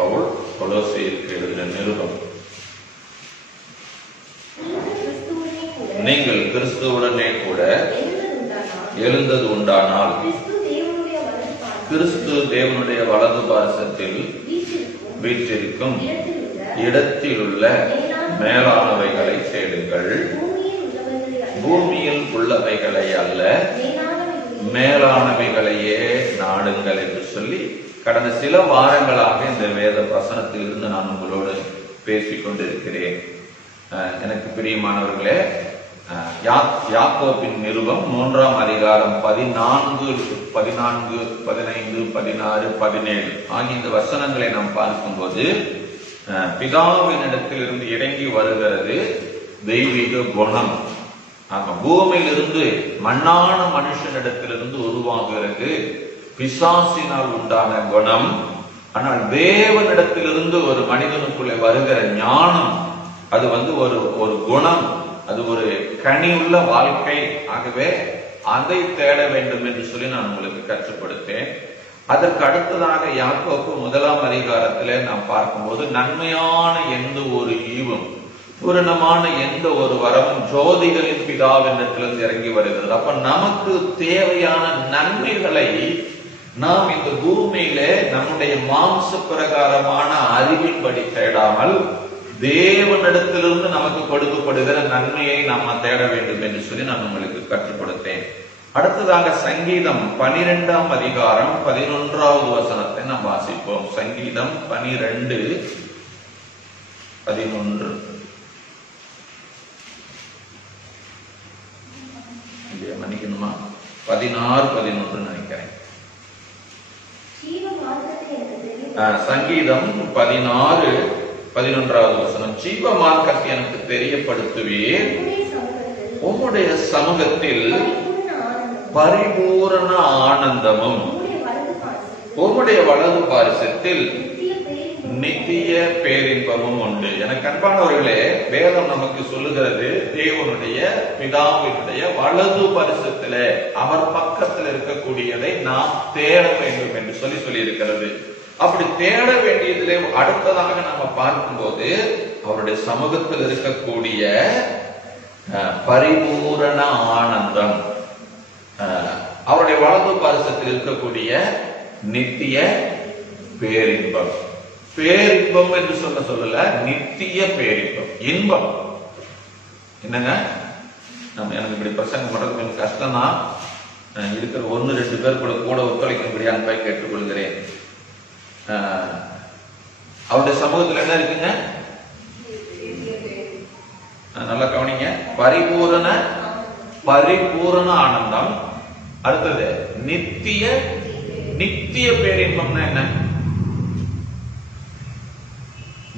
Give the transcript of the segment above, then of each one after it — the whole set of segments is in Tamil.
பவுல் கொலோசியருக்கு எழுதின நிருபம். நீங்கள் கிறிஸ்துவுடனே கூட எழுந்தது உண்டானால் கிறிஸ்து தேவனுடைய வலது பாரசத்தில் வீற்றிருக்கும் இடத்திலுள்ள மேலானவைகளை தேடுங்கள், பூமியில் உள்ளவைகளை அல்ல மேலானவைகளையே நாடுங்கள் என்று சொல்லி கடந்த சில வாரங்களாக இந்த வேத வசனத்தில் இருந்து நான் உங்களோடு பேசிக் கொண்டிருக்கிறேன். எனக்கு பிரியமானவர்களே, யாக்கோபின் நிருபம் 3ஆம் அதிகாரம் 14, 15, 16, 17 ஆகிய இந்த வசனங்களை நாம் பார்க்கும்போது பிதாவினிடத்திலிருந்து இறங்கி வருகிறது தெய்வீக குணம். பூமியிலிருந்து மண்ணான மனுஷனிடத்திலிருந்து உருவாகிறது பிசாசினால் உண்டான குணம். ஆனால் தேவனிடத்திலிருந்து ஒரு மனிதனுக்குள்ளே வருகிற ஞானம், அது ஒரு குணம், அது ஒரு கனியுள்ள வாழ்க்கை. ஆகவே அதை தேட வேண்டும் என்று சொல்லி நான் உங்களுக்கு கற்றுக்கொடுத்தேன். அதற்கு அடுத்ததாக யாக்கோபு 1ஆம் அதிகாரத்திலே நாம் பார்க்கும்போது நன்மையான எந்த ஒரு ஈவும் பூரணமான எந்த ஒரு வரமும் ஜோதிகளின் பிதாவினிடத்திலிருந்து இறங்கி வருகிறது. அப்ப நமக்கு தேவையான நன்மைகளை நாம் இந்த பூமியிலே நம்முடைய மாம்ச பிரகாரமான அறிவின்படி தேடாமல் தேவனிடத்திலிருந்து நமக்கு கொடுக்கப்படுகிற நன்மையை நாம தேட வேண்டும் என்று சொல்லி நான் உங்களுக்கு கற்றுக் கொடுத்தேன். அடுத்ததாக சங்கீதம் 12ஆம் அதிகாரம் 11வது வசனத்தை நாம் வாசிப்போம். சங்கீதம் 12:11. மன்னிக்கணுமா, 16:11 நினைக்கிறேன். சங்கீதம் 16:11வது வசனம். ஜீவ மார்க்கத்தை எனக்கு தெரியப்படுத்துவீர், உம்முடைய சமூகத்தில் பரிபூரண ஆனந்தமும் உம்முடைய வலது பாரிசத்தில் நித்திய பேரின்பமும் உண்டு. எனக்கு அன்பானவர்களே, வேதம் நமக்கு சொல்லுகிறது தேவனுடைய பிதாவினுடைய வலது பாரிசத்திலே அவர் பக்கத்தில் இருக்கக்கூடியதை நாம் தேட வேண்டும் என்று சொல்லி இருக்கிறது. அப்படி தேட வேண்டியதிலே அடுத்ததாக நம்ம பார்க்கும்போது அவருடைய சமூகத்தில் இருக்கக்கூடிய பரிபூரண ஆனந்தம், அவருடைய வலது பாரிசத்தில் இருக்கக்கூடிய நித்திய பேரின்பம். பேரின்பம் என்று சொல்லல, நித்திய பேரின்பம், இன்பம். என்னங்க, எனக்கு இப்படி பிரசங்கம் பண்றது கொஞ்சம் கஷ்டம் தான். இருக்கிற 1-2 பேர் கூட ஒத்துழைக்கும்படி அன்பாய் கேட்டுக்கொள்கிறேன். அவருடைய சமூகத்தில் என்ன இருக்குங்க? நல்லா கவனிங்க. பரிபூரண ஆனந்தம். அடுத்தது நித்திய பேரின்பம்னா என்ன?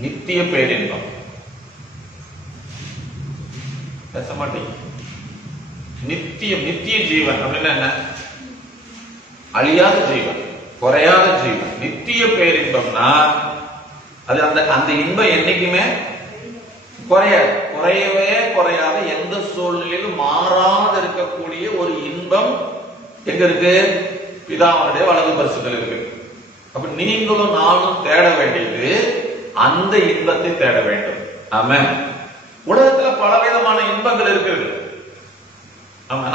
நித்திய பேரின்பம் பேச மாட்டீங்க. நித்திய ஜீவன் அப்படின்னா என்ன? அழியாத ஜீவன், குறையாத ஜீவன். நித்திய பேரின்பம்னா அது அந்த இன்பம் என்னைக்குமே குறையவே குறையாத, எந்த சூழ்நிலையிலும் மாறாத இருக்கக்கூடிய ஒரு இன்பம் எங்க இருக்கு? பிதாவுடைய வலது பரிசுகள் இருக்கு. அப்ப நீங்களும் நானும் தேட வேண்டியது அந்த இன்பத்தை தேட வேண்டும். ஆமென். உலகத்துல பலவிதமான இன்பங்கள் இருக்குது.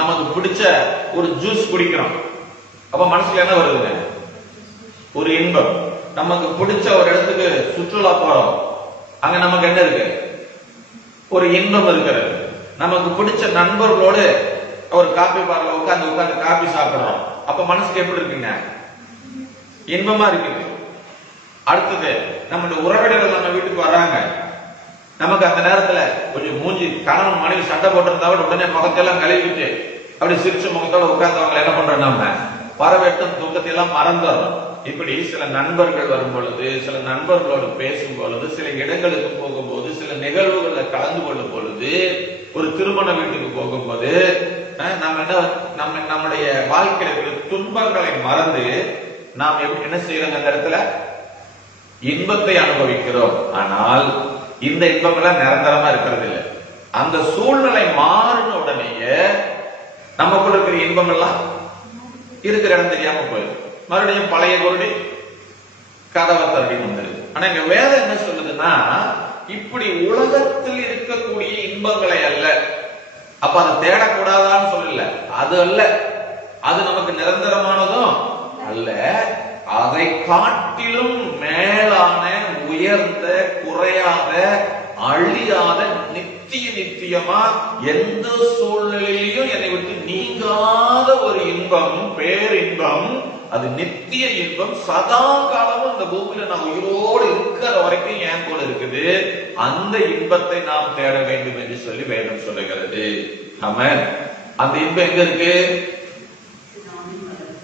நமக்கு பிடிச்ச ஒரு ஜூஸ் குடிக்கிறோம், அப்ப மனசுல என்ன வருதுங்க? ஒரு இன்பம். நமக்கு பிடிச்ச ஒரு இடத்துக்கு சுற்றுலா போறோம், அங்க நமக்கு என்ன இருக்கு? ஒரு இன்பம் இருக்கிறது. நமக்கு பிடிச்ச நண்பர்களோடு ஒரு காபி பார்ல உட்கார்ந்து காபி சாப்பிடுறோம், அப்ப மனசுக்கு எப்படி இருக்குங்க? இன்பமா இருக்குது. அடுத்தது நம்முடைய உறவினர்கள் நம்ம வீட்டுக்கு வர்றாங்க, நமக்கு அந்த நேரத்துல கொஞ்சம் மூஞ்சி, கணவன் மனைவி சண்டை போட்டிருந்தா உடனே முகத்தையெல்லாம் கழுவிட்டு அப்படி சிரிச்ச முகத்தோட உட்கார்ந்தவங்க என்ன பண்றோம்? நம்ம வரவேற்கும் தூக்கத்தை எல்லாம் மறந்துடுறோம். இப்படி சில நண்பர்கள் வரும் பொழுது, சில நண்பர்களோடு பேசும் பொழுது, சில இடங்களுக்கு போகும்போது, சில நிகழ்வுகளை கலந்து கொள்ளும் பொழுது, ஒரு திருமண வீட்டுக்கு போகும்போது நம்முடைய வாழ்க்கையில துன்பங்களை மறந்து நாம் என்ன செய்யறோம்? அந்த இடத்துல இன்பத்தை அனுபவிக்கிறோம். ஆனால் இந்த இன்பங்கள்லாம் நிரந்தரமா இருக்கிறது இல்லை. அந்த சூழ்நிலை மாறின உடனேயே நமக்குள்ள இருக்கிற இன்பம் எல்லாம் இருக்கிற இடம் தெரியாம போயிடும். மறுபடியும் பழைய பொருளை கதவை தரடி வந்துருது. ஆனா இங்க வேதம் என்ன சொல்லுதுன்னா, இப்படி உலகத்தில் இருக்கக்கூடிய இன்பங்களை அல்ல. அப்ப அதை தேடக்கூடாதான்னு சொல்லல, அது அல்ல, அது நமக்கு நிரந்தரமானதும் அல்ல. அதை காட்டிலும் மேலான, உயர்ந்த, குறையாத, அழியாத, நித்தியமா எந்த சூழ்நிலையிலும் என்னை விட்டு நீங்காத ஒரு இன்பம், பேரின்பம், அது நித்திய இன்பம், சதா காலமும் இந்த பூமியில நான் உயிரோடு இருக்கிற வரைக்கும் என் கூட இருக்குது. அந்த இன்பத்தை நாம் தேட வேண்டும் என்று சொல்லி வேதம் சொல்லுகிறது. ஆமென். அந்த இன்பம் எங்க இருக்கு?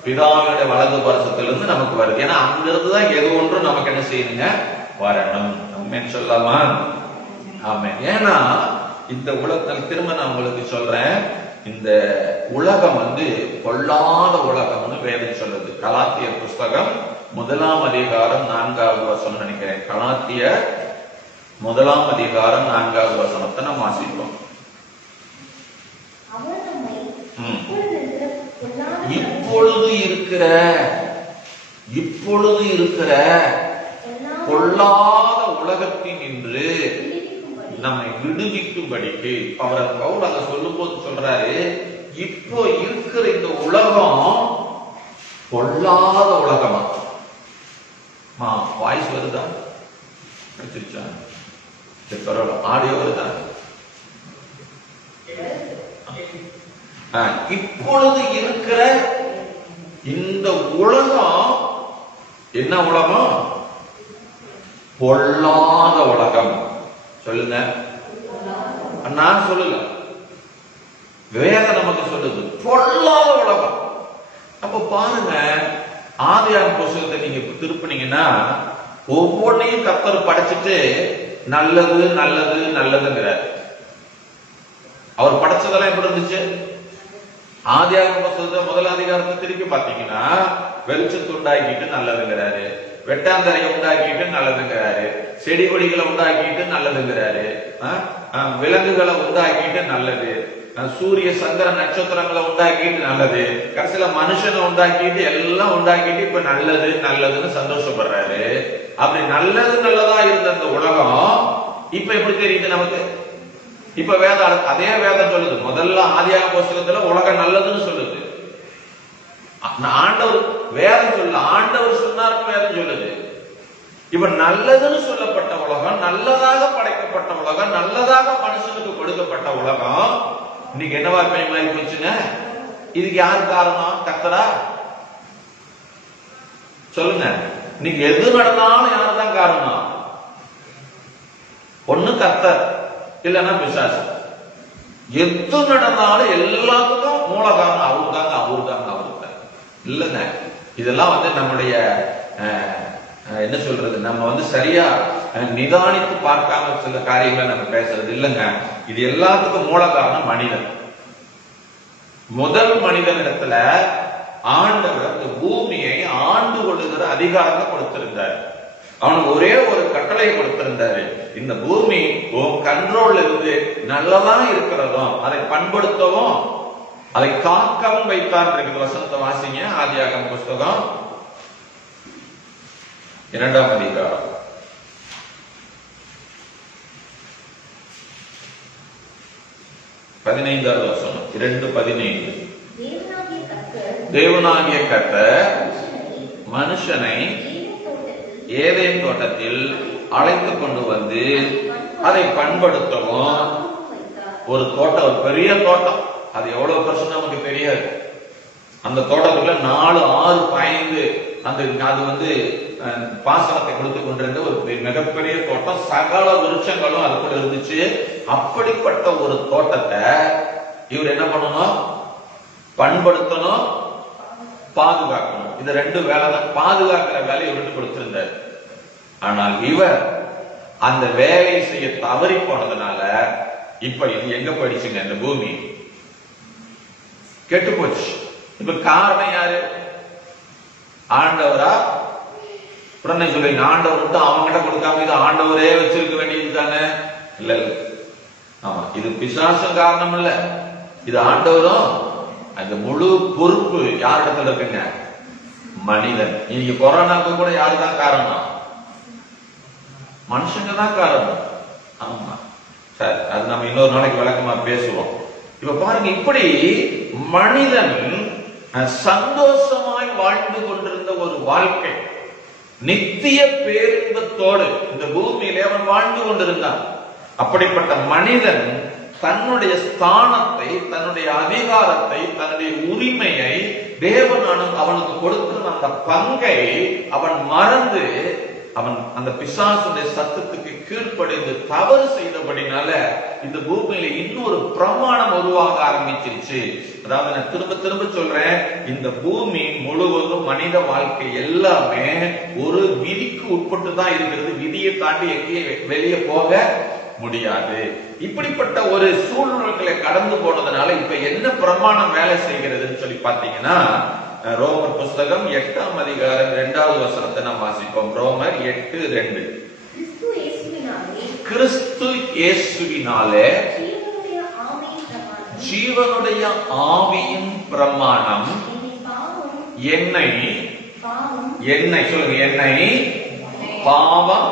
பிதாவினுடைய வலது பரிசத்திலிருந்து நமக்கு வருது. ஏன்னா அங்கிருந்துதான் எது ஒன்றும் நமக்கு என்ன செய்யணுங்க, வரணும். ஆமென் சொல்லாமா? ஆமென். ஏன்னா இந்த உலகத்தில் திரும்ப நான் உங்களுக்கு சொல்றேன், இந்த உலகம் பொல்லாத உலகம்னு வேதம் சொல்லுது. கலாத்தியர் புஸ்தகம் 1ஆம் அதிகாரம் 4வது வசனம் நினைக்கிறேன். கலாத்தியர் 1ஆம் அதிகாரம் 4வது வசனத்தை நாம் வாசிப்போம். இப்பொழுது இருக்கிற பொல்லாத உலகத்தின் என்று நம்மை விடுவிக்கும்படிக்கு அவர் பவுல் அதை சொல்லும் போது சொல்றாரு, இப்போ இருக்கிற இந்த உலகம் பொல்லாத உலகமா? வாய்ஸ் வருதா? ஆடியோ வருதா? இப்பொழுது இருக்கிற இந்த உலகம் என்ன உலகம்? பொல்லாத உலகம். சொல்லுங்க. நான் சொல்லல, வேதம் நமக்கு சொல்லுது பொல்லாத உலகம். அப்ப பாருங்க, ஆதியாகம புத்தகத்தை நீங்க திருப்பினீங்கன்னா ஒவ்வொன்னையும் கர்த்தர் படைச்சிட்டு நல்லது நல்லது நல்லதுங்கிறார். அவர் படைச்சதெல்லாம் எப்படி இருந்துச்சு? ஆதியாகம புத்தகத்தை 1ஆம் அதிகாரத்தை திருப்பி பாத்தீங்கன்னா வெளிச்சத்தை உண்டாக்கிட்டு நல்லதுங்கிறாரு, வெட்டாந்தரையை உண்டாக்கிட்டு நல்லதுங்கிறாரு, செடி கொடிகளை உண்டாக்கிட்டு நல்லதுங்கிறாரு, விலங்குகளை உண்டாக்கிட்டு நல்லது, சூரிய சந்திர நட்சத்திரங்களை உண்டாக்கிட்டு நல்லது, கடைசியில மனுஷனை உண்டாக்கிட்டு எல்லாம் உண்டாக்கிட்டு இப்ப நல்லது நல்லதுன்னு சந்தோஷப்படுறாரு. அப்படி நல்லது நல்லதா இருந்த அந்த உலகம் இப்ப எப்படி தெரியுது நமக்கு? இப்ப வேதம், அதே வேதம் சொல்லுது. முதல்ல ஆதியாகம புத்தகத்துல உலகம் நல்லதுன்னு சொல்லுது. ஆண்டவர் வேதம் சொல்ல, ஆண்டவர் சொன்னார்னு வேதம் சொல்லுது. இப்ப நல்லதுன்னு சொல்லப்பட்ட உலகம், நல்லதாக படைக்கப்பட்ட உலகம், நல்லதாக மனுஷனுக்கு கொடுக்கப்பட்ட உலகம் இன்னைக்கு என்னவா பயமாயி போச்சுங்க? இதுக்கு யார் காரணம்? கர்த்தரா? சொல்லுங்க. இன்னைக்கு எது நடந்தாலும் யாருதான் காரணம்? ஒண்ணு கர்த்தர், இல்லைன்னா பிசாசு. எது நடந்தாலும் எல்லாத்துக்கும் மூல காரணம் அவருதாங்க, அவருதாங்க, அவருதான். இல்லைங்க, இதெல்லாம் நம்முடைய என்ன சொல்றது, நம்ம சரியா நிதானித்து பார்க்காம சில காரியங்களை நம்ம பேசுறது இல்லைங்க. இது எல்லாத்துக்கும் மூல காரணம் மனிதன். முதல் மனிதனிடத்துல ஆண்டவர் இந்த பூமியை ஆண்டு கொள்ளுகிற அதிகாரத்தை கொடுத்திருந்தார். அவனுக்கு ஒரே ஒரு கட்டளை கொடுத்திருந்தாரு, இந்த பூமி கண்ட்ரோல் இருந்து நல்லதா இருக்கிறதும் அதை பண்படுத்தவும் அதை காக்கவும் வைத்தார். வசனத்தை வாசிங்க. ஆதியாகம புஸ்தகம் 2ஆம் அதிகாரம் 15வது வசனம். 2:15. தேவனாகிய கர்த்தர் மனுஷனை ஏதேன் தோட்டத்தில் அழைத்து கொண்டு வந்து அதை பண்படுத்தவும், ஒரு தோட்டம், ஒரு பெரிய தோட்டம், அது எவ்வளவு பெருசு நமக்கு தெரியாது. அந்த தோட்டத்துக்குள்ள 4, 6 பாய்ந்து அது பாசனத்தை கொடுத்து கொண்டிருந்த ஒரு மிகப்பெரிய தோட்டம், சகல விருட்சங்களும் அது கூட இருந்துச்சு. அப்படிப்பட்ட ஒரு தோட்டத்தை இவர் என்ன பண்ணணும்? பண்படுத்தணும், பாதுகாக்கணும். இந்த 2 வேலை தான். பாதுகாக்கிற வேலையை இவருக்கு கொடுத்திருந்தார். ஆனால் இவர் அந்த வேலையை செய்ய தவறி போனதுனால இப்ப இது எங்க போயிடுச்சுங்க? இந்த பூமி கெட்டு போச்சு. இப்ப காரணம் யாரு? ஆண்டவரா? உடனே சொல்றீங்க ஆண்டவர் அவங்கிட்ட கொடுக்காம இது ஆண்டவரே வச்சிருக்க வேண்டியது தானே? இல்ல இல்ல, ஆமா, இது பிசாசும் காரணம் இல்ல, இது ஆண்டவரும். அந்த முழு பொறுப்பு யாரிடத்துல இருக்குங்க? மனிதன். இன்னைக்கு கொரோனாவுக்கு கூட யாருதான் காரணம்? மனுஷங்க தான் காரணம். ஆமா, சரி, அது நம்ம இன்னொரு நாளைக்கு விளக்கமா பேசுவோம். இப்ப பாருங்க, இப்படி மனிதன் சந்தோஷமாய் வாழ்ந்து கொண்டிருந்த ஒரு வாழ்க்கை, நித்திய பேரின்பத்தோடு இந்த பூமியிலே அவன் வாழ்ந்து கொண்டிருந்தான். அப்படிப்பட்ட மனிதன் தன்னுடைய ஸ்தானத்தை, தன்னுடைய அதிகாரத்தை, தன்னுடைய உரிமையை, தேவன் அவனுக்கு கொடுத்திருந்த அந்த பங்கை அவன் மறந்து, அவன் அந்த பிசாசுடைய சத்தத்துக்கு கீழ்ப்படிந்து தவறு செய்தபடினால இந்த பூமியில இன்னொரு பிரமாணம் உருவாக ஆரம்பிச்சிருச்சு. அதாவது நான் திரும்ப திரும்ப சொல்றேன், இந்த பூமி முழுவதும் மனித வாழ்க்கை எல்லாமே ஒரு விதிக்கு உட்பட்டு தான் இருக்கிறது. விதியை தாண்டி எங்கேயும் வெளியே போக முடியாது. இப்படிப்பட்ட ஒரு சூழ்நிலைகளை கடந்து போனதுனால இப்ப என்ன பிரமாணம் வேலை செய்கிறதுன்னு சொல்லி பாத்தீங்கன்னா, ரோமர் புஸ்தகம் 8ஆம் அதிகாரம் 2வது வசனத்தை நாம் வாசிப்போம். ரோமர் 8:2. கிறிஸ்து இயேசுவினாலே ஜீவனுடைய ஆவியின் பிரமாணம் என்னை சொல்லுங்க, என்னை பாவம்,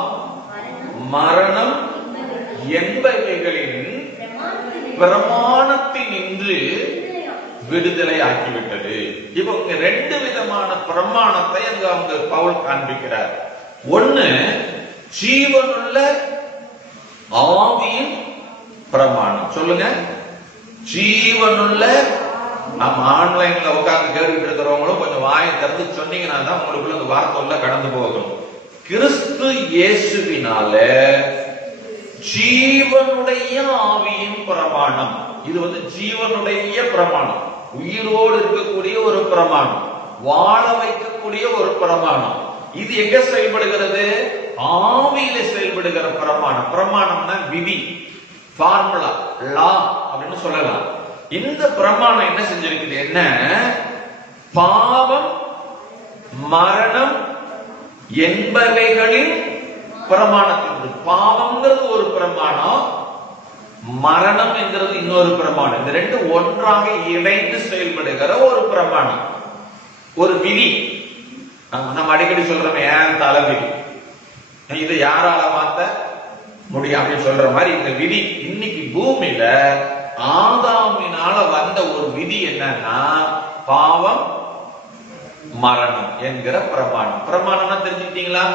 மரணம் என்பவைகளின் பிரமாணத்தினின்று விடுதலை ஆக்கிவிட்டது. இப்ப இங்க ரெண்டு விதமான பிரமாணத்தை அங்க அவங்க பவுல் காண்பிக்கிறார். ஒண்ணு ஜீவனுள்ள ஆவியின் பிரமாணம். சொல்லுங்க, ஜீவனுள்ள. நம்ம ஆன்லைன்ல உட்கார்ந்து கேட்டுட்டு இருக்கிறவங்களும் கொஞ்சம் வாயை திறந்து சொன்னீங்கன்னா தான் உங்களுக்குள்ள அந்த வார்த்தை உள்ள கடந்து போகணும். கிறிஸ்து இயேசுவினால ஜீவனுடைய ஆவியின் பிரமாணம். இது ஜீவனுடைய பிரமாணம், உயிரோடு இருக்கக்கூடிய ஒரு பிரமாணம், வாழ வைக்கக்கூடிய ஒரு பிரமாணம். இது எங்க செயல்படுகிறது? ஆவியில செயல்படுகிற பிரமாணம். பிரமாணம்னா விதி, ஃபார்முலா, லா அப்படின்னு சொல்லலாம். இந்த பிரமாணம் என்ன செஞ்சிருக்குது? என்ன? பாவம், மரணம் என்பவைகளின் பிரமாணத்தின். பாவம்ங்கிறது ஒரு பிரமாணம், மரணம் என்கிறது இன்னொரு பிரமாணம். இந்த ரெண்டு ஒன்றாக இணைந்து செயல்படுகிற ஒரு பிரமாணம், ஒரு விதி. நம்ம அடிக்கடி சொல்றோம், ஏன் தலைவிதி, இது யாரால மாத்த முடியாது சொல்ற மாதிரி இந்த விதி இன்னைக்கு பூமியில ஆதாமினால வந்த ஒரு விதி என்னன்னா, பாவம், மரணம் என்கிற பிரமாணம். பிரமாணம்னா தெரிஞ்சுக்கிட்டீங்களா?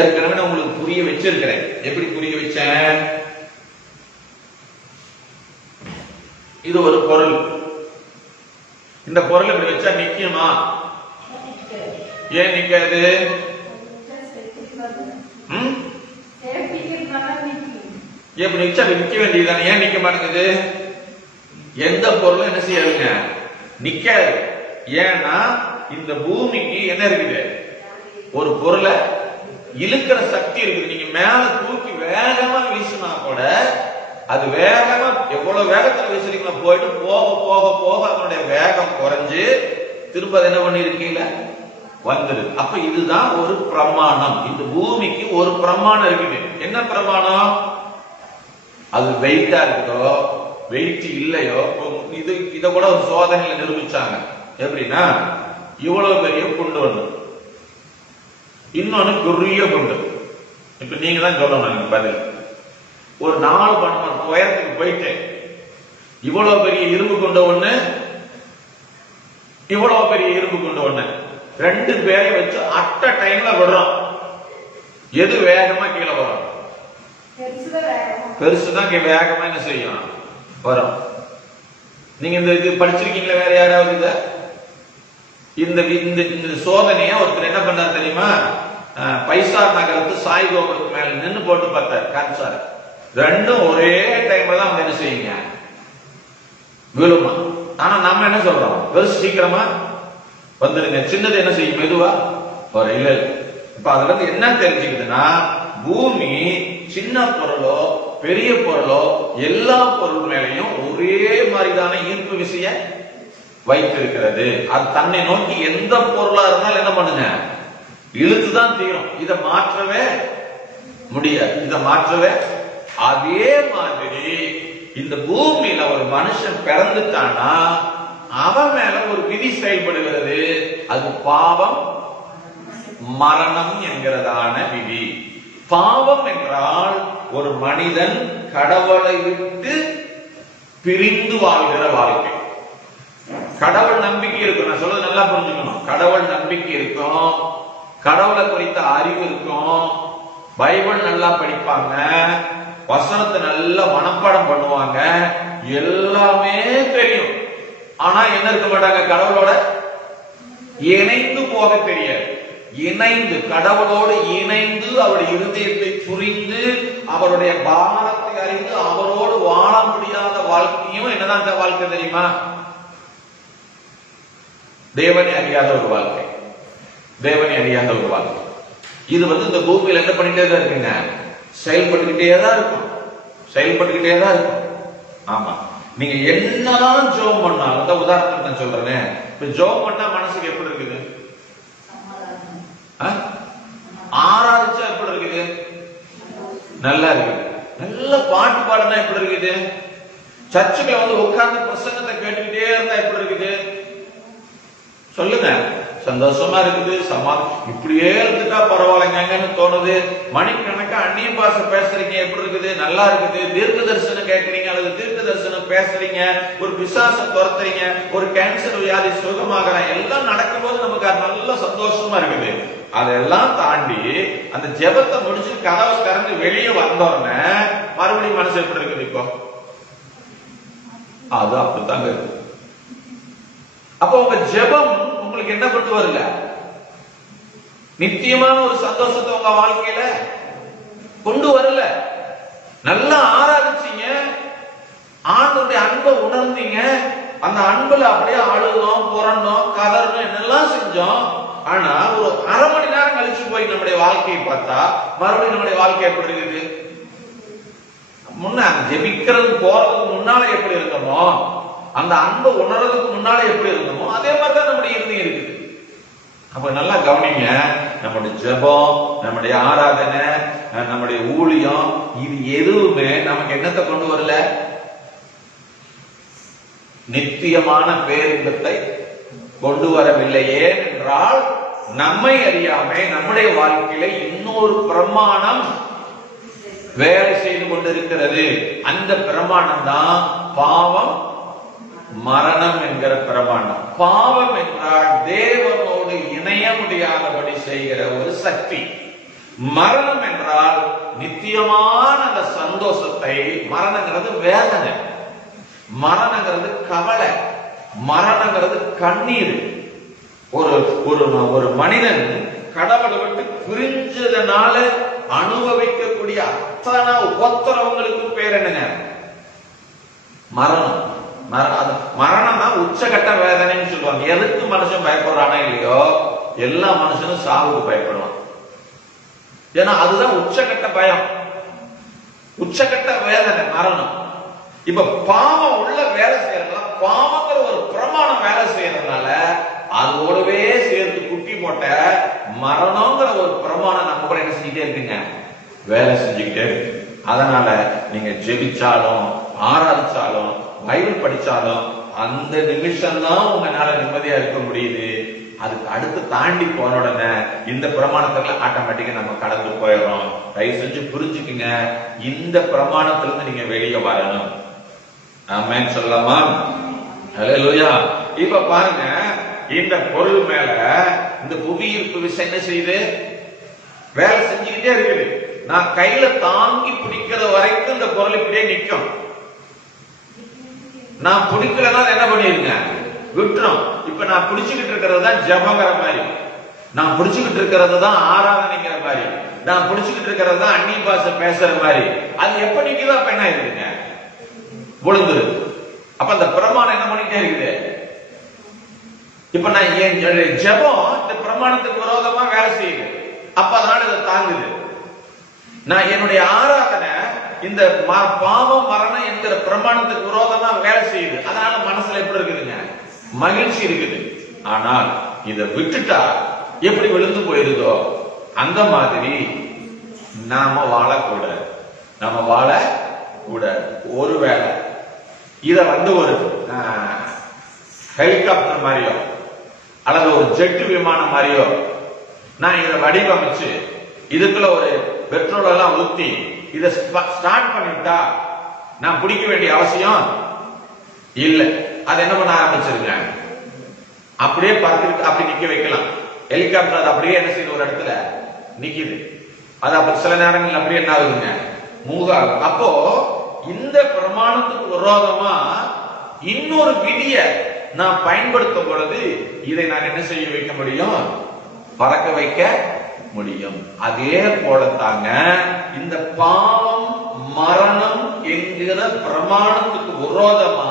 ஏற்கனவே நான் உங்களுக்கு புரிய வச்சிருக்கிறேன். எப்படி புரிய வச்சேன்? இது ஒரு பொருள். இந்த பொருள் இப்படி வச்சா நிக்குமா? ஏன் நிக்காது? எப்படி நிச்சா நிக்க வேண்டியதுதானே? ஏன் நிக்க மாட்டேங்குது? எந்த பொருளும் என்ன செய்யாதுங்க, நிக்காது. ஏன்னா இந்த பூமிக்கு என்ன இருக்குது? ஒரு பொருளை இழுக்கிற சக்தி இருக்குது. நீங்க மேல தூக்கி வேகமா வீசினா கூட அது வேகமா, எவ்வளவு வேகத்துல வீசுறீங்களோ போயிட்டு போக போக போக அதனுடைய வேகம் குறைஞ்சு திரும்ப என்ன பண்ணி இருக்கீங்க வந்துருது. அப்ப இதுதான் ஒரு பிரமாணம். இந்த பூமிக்கு ஒரு பிரமாணம் இருக்குது. என்ன பிரமாணம்? அது வெயிட்டா இருக்கோ வெயிட் இல்லையோ, இத கூட ஒரு சோதனையில நிரூபிச்சாங்க. எப்படின்னா, இவ்வளவு பெரிய குண்டு ஒண்ணு, இன்னொன்னு பெரிய குண்டு. இப்ப நீங்க தான் சொல்லணும் பதில். ஒரு 4 மணி உயரத்துக்கு போயிட்டு இவ்வளவு பெரிய இரும்பு கொண்ட ஒண்ணு, இவ்வளவு பெரிய இரும்பு கொண்ட ஒண்ணு, 2 பேரை வச்சு அட்ட டைம்ல விடுறோம். எது வேகமா கீழே வரும்? பெருசுதான் வேகமா என்ன செய்யும், வரும். நீங்க இந்த இது படிச்சிருக்கீங்களா? வேற யாராவது இந்த சோதனைய ஒருத்தர் என்ன பண்ணார் தெரியுமா? பைசார் நகரத்து சாய் கோபுரத்துக்கு மேல நின்று போட்டு பார்த்தார், காமிச்சாரு. ரெண்டும் ஒரே டைம்ல தான் என்ன செய்யுங்க, விழுமா. ஆனா நம்ம என்ன சொல்றோம்? பெருசு சீக்கிரமா வந்துருங்க, சின்னது என்ன செய்யும், மெதுவா ஒரு இல்ல. இப்ப அதுல என்ன தெரிஞ்சுக்குதுன்னா, பூமி சின்ன பொருளோ பெரிய பொருளோ எல்லா பொருள் மேலையும் ஒரே மாதிரிதான ஈர்ப்பு விசைய வைத்திருக்கிறது. அது தன்னை நோக்கி எந்த பொருளா இருந்தாலும் என்ன பண்ணுங்க, இழுத்துதான் தீரும். இதை மாற்றவே முடியாது, இதை மாற்றவே. அதே மாதிரி இந்த பூமியில ஒரு மனுஷன் பிறந்துட்டானா அவன் மேல ஒரு விதி செயல்படுகிறது. அது பாவம் மரணம் என்கிறதான விதி. பாவம் என்றால் ஒரு மனிதன் கடவுளை விட்டு பிரிந்து வாழ்கிற வாழ்க்கை. கடவுள் நம்பிக்கை இருக்கும், நான் சொல்றது நல்லா புரிஞ்சுக்கணும். கடவுள் நம்பிக்கை இருக்கும், கடவுளை குறித்த அறிவு இருக்கும், பைபிள் நல்லா படிப்பாங்க, வசனத்தை நல்லா மனப்பாடம் பண்ணுவாங்க, எல்லாமே தெரியும். ஆனா என்ன இருக்க மாட்டாங்க, கடவுளோட இணைந்து போக தெரியாது. இணைந்து கடவுளோடு இணைந்து அவருடைய இருதயத்தை புரிந்து அவருடைய பாரத்தை அறிந்து அவரோடு வாழ முடியாத வாழ்க்கையும் என்னதான் இந்த வாழ்க்கை தெரியுமா? தேவனை அறியாத ஒரு வாழ்க்கை. தேவனை அறியாத ஒரு வாழ்க்கை. இது இந்த பூமியில என்ன பண்ணிட்டே தான் இருக்குங்க, செயல்பட்டுக்கிட்டே தான் இருக்கும், செயல்பட்டுக்கிட்டே தான் இருக்கும். ஆமா, நீங்க என்னதான் ஜெபம் பண்ணாலும், உதாரணத்துக்கு நான் சொல்றேன், இப்ப ஜெபம் பண்ணா மனசுக்கு எப்படி இருக்குது? ஆராய்ச்சா எப்படி இருக்குது? நல்லா இருக்குது. நல்ல பாட்டு பாடுனா எப்படி இருக்குது? சர்ச்சுக்குள்ள உட்கார்ந்து பிரசங்கத்தை கேட்டுக்கிட்டே இருந்தா எப்படி இருக்குது? சொல்லுங்க. சந்தோஷமா இருக்குது, இப்படியே இருந்துட்டா பரவாயில்லைங்கன்னு தோணுது. மணிக்கணக்கா அந்நிய பாஷை பேசுறீங்க, எப்படி இருக்குது? நல்லா இருக்குது. தீர்க்க தரிசனம் கேட்கறீங்க அல்லது தீர்க்க தரிசனம் பேசுறீங்க, ஒரு பிசாசை துரத்துறீங்க, ஒரு கேன்சர் வியாதி சுகமாகறேன், எல்லாம் நடக்கும்போது நமக்கு அது நல்ல சந்தோஷமா இருக்குது. அதெல்லாம் தாண்டி அந்த ஜெபத்தை முடிச்சு கதவை திறந்து வெளியே வந்தோடனே மறுபடியும் மனசு எப்படி இருக்குது? இப்போ அது அப்படித்தாங்க இருக்கு. அப்ப உங்க ஜெபம் உங்களுக்கு என்ன கொண்டு வரல? நித்தியமான ஒரு சந்தோஷத்தை உங்க வாழ்க்கையில கொண்டு வரல. நல்லா ஆராதிச்சீங்க, ஆண்டவருடைய அன்பை உணர்ந்தீங்க, அந்த அன்புல அப்படியே அழுதோம், புரண்டோம், கதறணும், என்னெல்லாம் செஞ்சோம். ஆனா ஒரு அரை மணி நேரம் கழிச்சு போய் நம்முடைய வாழ்க்கையை பார்த்தா மறுபடியும் நம்முடைய வாழ்க்கை எப்படி இருக்குது? முன்ன ஜெபிக்கிறது போறதுக்கு முன்னால எப்படி இருக்கமோ, அந்த அன்பை உணர்றதுக்கு முன்னால எப்படி இருக்கமோ அதே மாதிரிதான் நம்முடைய இருதயம் இருக்குது. அப்ப நல்லா கவனிங்க, நம்முடைய ஜெபம், நம்முடைய ஆராதனை, நம்முடைய ஊழியம், இது எதுவுமே நமக்கு என்னத்தை கொண்டு வரல? நித்தியமான பேரின்பத்தை கொண்டு வரவில்லையே என்றால் நம்மை அறியாமை நம்முடைய வாழ்க்கையில இன்னொரு பிரமாணம் வேலை செய்து கொண்டிருக்கிறது. அந்த பிரமாணம் தான் பாவம் மரணம் என்கிற பிரமாணம். பாவம் என்றால் தேவனோடு இணைய முடியாதபடி செய்கிற ஒரு சக்தி. மரணம் என்றால் நித்தியமான அந்த சந்தோஷத்தை, மரணங்கிறது வேதனை, மரணங்கிறது கவலை, மரணங்கிறது கண்ணீர். ஒரு மனிதன் கடவுளை விட்டு பிரிஞ்சதுனால அனுபவிக்கக்கூடிய அத்தனை உபத்திரவங்களுக்கு பேர் என்னங்க? மரணம். மரணம் தான் உச்சகட்ட வேதனைன்னு சொல்லுவாங்க. எதுக்கு மனுஷன் பயப்படுறானோ இல்லையோ, எல்லா மனுஷனும் சாவுக்கு பயப்படுவான். ஏன்னா அதுதான் உச்சகட்ட பயம், உச்சகட்ட வேதனை மரணம். இப்ப பாவம் உள்ள வேலை செய்யறதுனால, பாவங்கிற ஒரு பிரமாணம் வேலை செய்யறதுனால அதோடவே சேர்த்து குட்டி போட்ட மரணங்கிற ஒரு பிரமாணம் நம்ம கூட என்ன செஞ்சுட்டே இருக்குங்க? வேலை செஞ்சுக்கிட்டே இருக்கு. அதனால நீங்க ஜெபிச்சாலும் ஆராதிச்சாலும் பைபிள் படிச்சாலும் அந்த நிமிஷம் தான் உங்களால நிம்மதியா இருக்க முடியுது. அதுக்கு அடுத்து தாண்டி போன உடனே இந்த பிரமாணத்துல ஆட்டோமேட்டிக்கா நம்ம கடந்து போயிடும். தயவு செஞ்சு புரிஞ்சுக்குங்க, இந்த பிரமாணத்திலிருந்து நீங்க வெளியே வரணும். ஆமென் சொல்லலாமா? ஹல்லேலூயா. இப்ப பாருங்க, இந்த பொருள் மேல இந்த புவியீர்ப்பு விசை என்ன செய்யுது? வேலை செஞ்சுக்கிட்டே இருக்குது. நான் கையில தாங்கி பிடிக்கிற வரைக்கும் இந்த பொருள் இப்படியே நிற்கும். நான் பிடிக்கலன்னா என்ன பண்ணிருங்க? விட்டுரும். இப்ப நான் பிடிச்சுக்கிட்டு இருக்கிறது தான் ஜெபங்கிற மாதிரி, நான் பிடிச்சுக்கிட்டு இருக்கிறது தான் ஆராதனைங்கிற மாதிரி, நான் பிடிச்சுக்கிட்டு இருக்கிறது தான் அந்நிய பாஷை பேசுற மாதிரி. அது எப்ப நிக்குதோ அப்ப என்ன இருக்குங்க? விழுந்துருது. அப்ப அந்த பிரமாணம் என்ன பண்ணிட்டே இருக்குது? இப்ப நான் என்னுடைய ஜெபம் இந்த பிரமாணத்துக்கு விரோதமா வேலை செய்யுது, அப்ப அதனால இதை தாங்குது. நான் என்னுடைய ஆராதனை இந்த பாவம் மரணம் என்கிற பிரமாணத்துக்கு விரோதமா வேலை செய்யுது, அதனால மனசுல எப்படி இருக்குதுங்க? மகிழ்ச்சி இருக்குது. ஆனால் இதை விட்டுட்டா எப்படி விழுந்து போயிருதோ அந்த மாதிரி நாம வாழக்கூடாது. நம்ம வாழக்கூடாது. ஒருவேளை இத ஒரு ஹெலிகாப்டர் மாதிரியோ அல்லது ஒரு ஜெட் விமானம் மாதிரியோ நான் இதை வடிவமைச்சு இதுக்குள்ள ஒரு பெட்ரோல் எல்லாம் ஊத்தி இதை ஸ்டார்ட் பண்ணிட்டா நான் பிடிக்க வேண்டிய அவசியம் இல்ல. அது என்ன பண்ண ஆரம்பிச்சிருங்க, அப்படியே பறந்துட்டு அப்படி நிக்க வைக்கலாம். ஹெலிகாப்டர் அது அப்படியே என்ன செய்யுது, ஒரு இடத்துல நிக்குது. அது அப்ப சில நேரங்கள் அப்படியே என்ன ஆகுதுங்க, மூவ் ஆகும். அப்போ இந்த பிரமாணத்துக்கு விரோதமா இன்னொரு விதிய நான் பயன்படுத்தும் பொழுது இதை நான் என்ன செய்ய வைக்க முடியும், பறக்க வைக்க முடியும். அதே போலத்தாங்க இந்த பாவம் மரணம் என்கிற பிரமாணத்துக்கு விரோதமா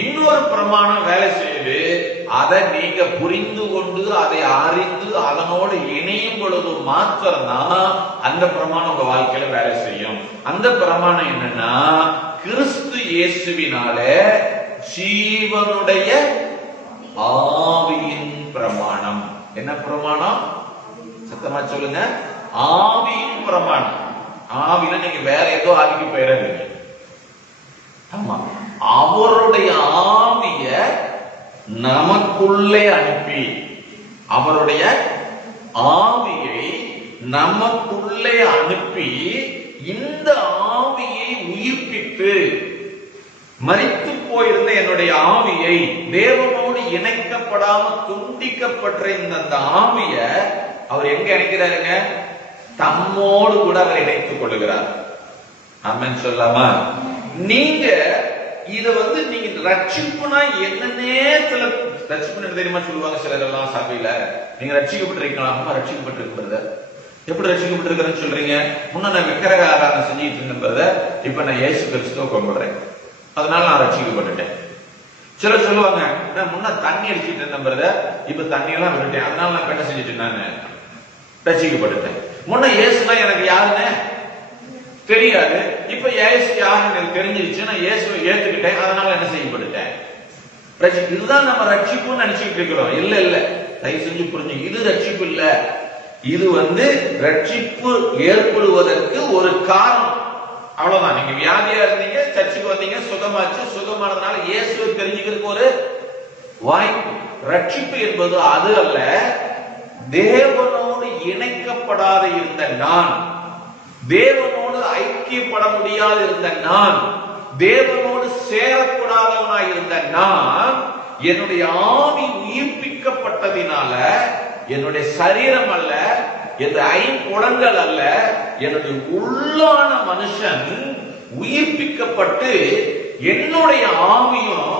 இன்னொரு பிரமாணம் வேலை செய்யுது. அதை நீங்க புரிந்து கொண்டு அதை அறிந்து அதனோடு இணையும் பொழுது மாத்திரம்தான் அந்த பிரமாணம் உங்க வாழ்க்கையில வேலை செய்யும். அந்த பிரமாணம் என்னன்னா, கிறிஸ்து இயேசுவினால ஜீவனுடைய ஆவியின் பிரமாணம். என்ன பிரமாணம், சத்தமா சொல்லுங்க, ஆவியின் பிரமாணம். ஆவில நீங்க வேற ஏதோ ஆவிக்கு போயிடாதீங்க. ஆமா, அவருடைய ஆவிய நமக்குள்ளே அனுப்பி, அவருடைய ஆவியை நமக்குள்ளே அனுப்பி இந்த ஆவியை உயிர்ப்பித்து மரித்து போயிருந்த என்னுடைய ஆவியை தேவனோடு இணைக்கப்படாம துண்டிக்கப்பட்ட இந்த ஆவிய அவர் எங்க இணைக்கிறாருங்க, தம்மோடு கூட அவர் இணைத்துக் கொள்ளுகிறார். ஆமென் சொல்லாமா? நீங்க இத நீங்க ரட்சிப்புனா என்னன்னே சில ரட்சிப்பு தெரியுமா சொல்லுவாங்க சிலர் எல்லாம் சபையில. நீங்க ரட்சிக்கப்பட்டிருக்கலாம், ரட்சிக்கப்பட்டிருக்கிறது எப்படி ரட்சிக்கப்பட்டிருக்கிறேன்னு சொல்றீங்க, முன்ன நான் விக்கிரக ஆராதனை செஞ்சுட்டு இருந்தேன், இப்ப நான் இயேசு கிறிஸ்துவை கும்பிடுறேன், அதனால நான் ரட்சிக்கப்பட்டுட்டேன். சிலர் சொல்லுவாங்க, நான் முன்ன தண்ணி அடிச்சுட்டு இருந்தேன், இப்ப தண்ணி எல்லாம் விட்டுட்டேன், அதனால நான் என்ன செஞ்சுட்டு நான் ரட்சிக்கப்பட்டுட்டேன். முன்ன இயேசுனா எனக்கு யாருன்னு தெரியாது, இப்ப இயேசு யாருன்னு எனக்கு தெரிஞ்சிருச்சு, நான் இயேசுவை ஏத்துக்கிட்டேன், அதனால என்ன செய்யப்பட்டுட்டேன். இதுதான் நம்ம ரட்சிப்புன்னு நினைச்சுட்டு இருக்கிறோம். இல்ல இல்ல, தயவு செஞ்சு புரிஞ்சு, இது ரட்சிப்பு இல்ல. இது ரட்சிப்பு ஏற்படுவதற்கு ஒரு காரணம், அவ்வளவுதான். நீங்க வியாதியா இருந்தீங்க, சர்ச்சுக்கு வந்தீங்க, சுகமாச்சு, சுகமானதுனால இயேசுவை தெரிஞ்சுக்கிறதுக்கு ஒரு வாய்ப்பு. ரட்சிப்பு என்பது அது அல்ல. தேவனோடு இணைக்கப்படாத இருந்த நான், தேவனோடு ஐக்கியப்பட முடியாது இருந்த நான், தேவனோடு சேரக்கூடாதவனாய் இருந்த நான், என்னுடைய ஆவி உயிர்ப்பிக்கப்பட்டதினால என்னுடைய சரீரம் அல்ல, என்னுடைய ஐம்புலன்கள் அல்ல, என்னுடைய உள்ளான மனுஷன் உயிர்ப்பிக்கப்பட்டு என்னுடைய ஆவியும்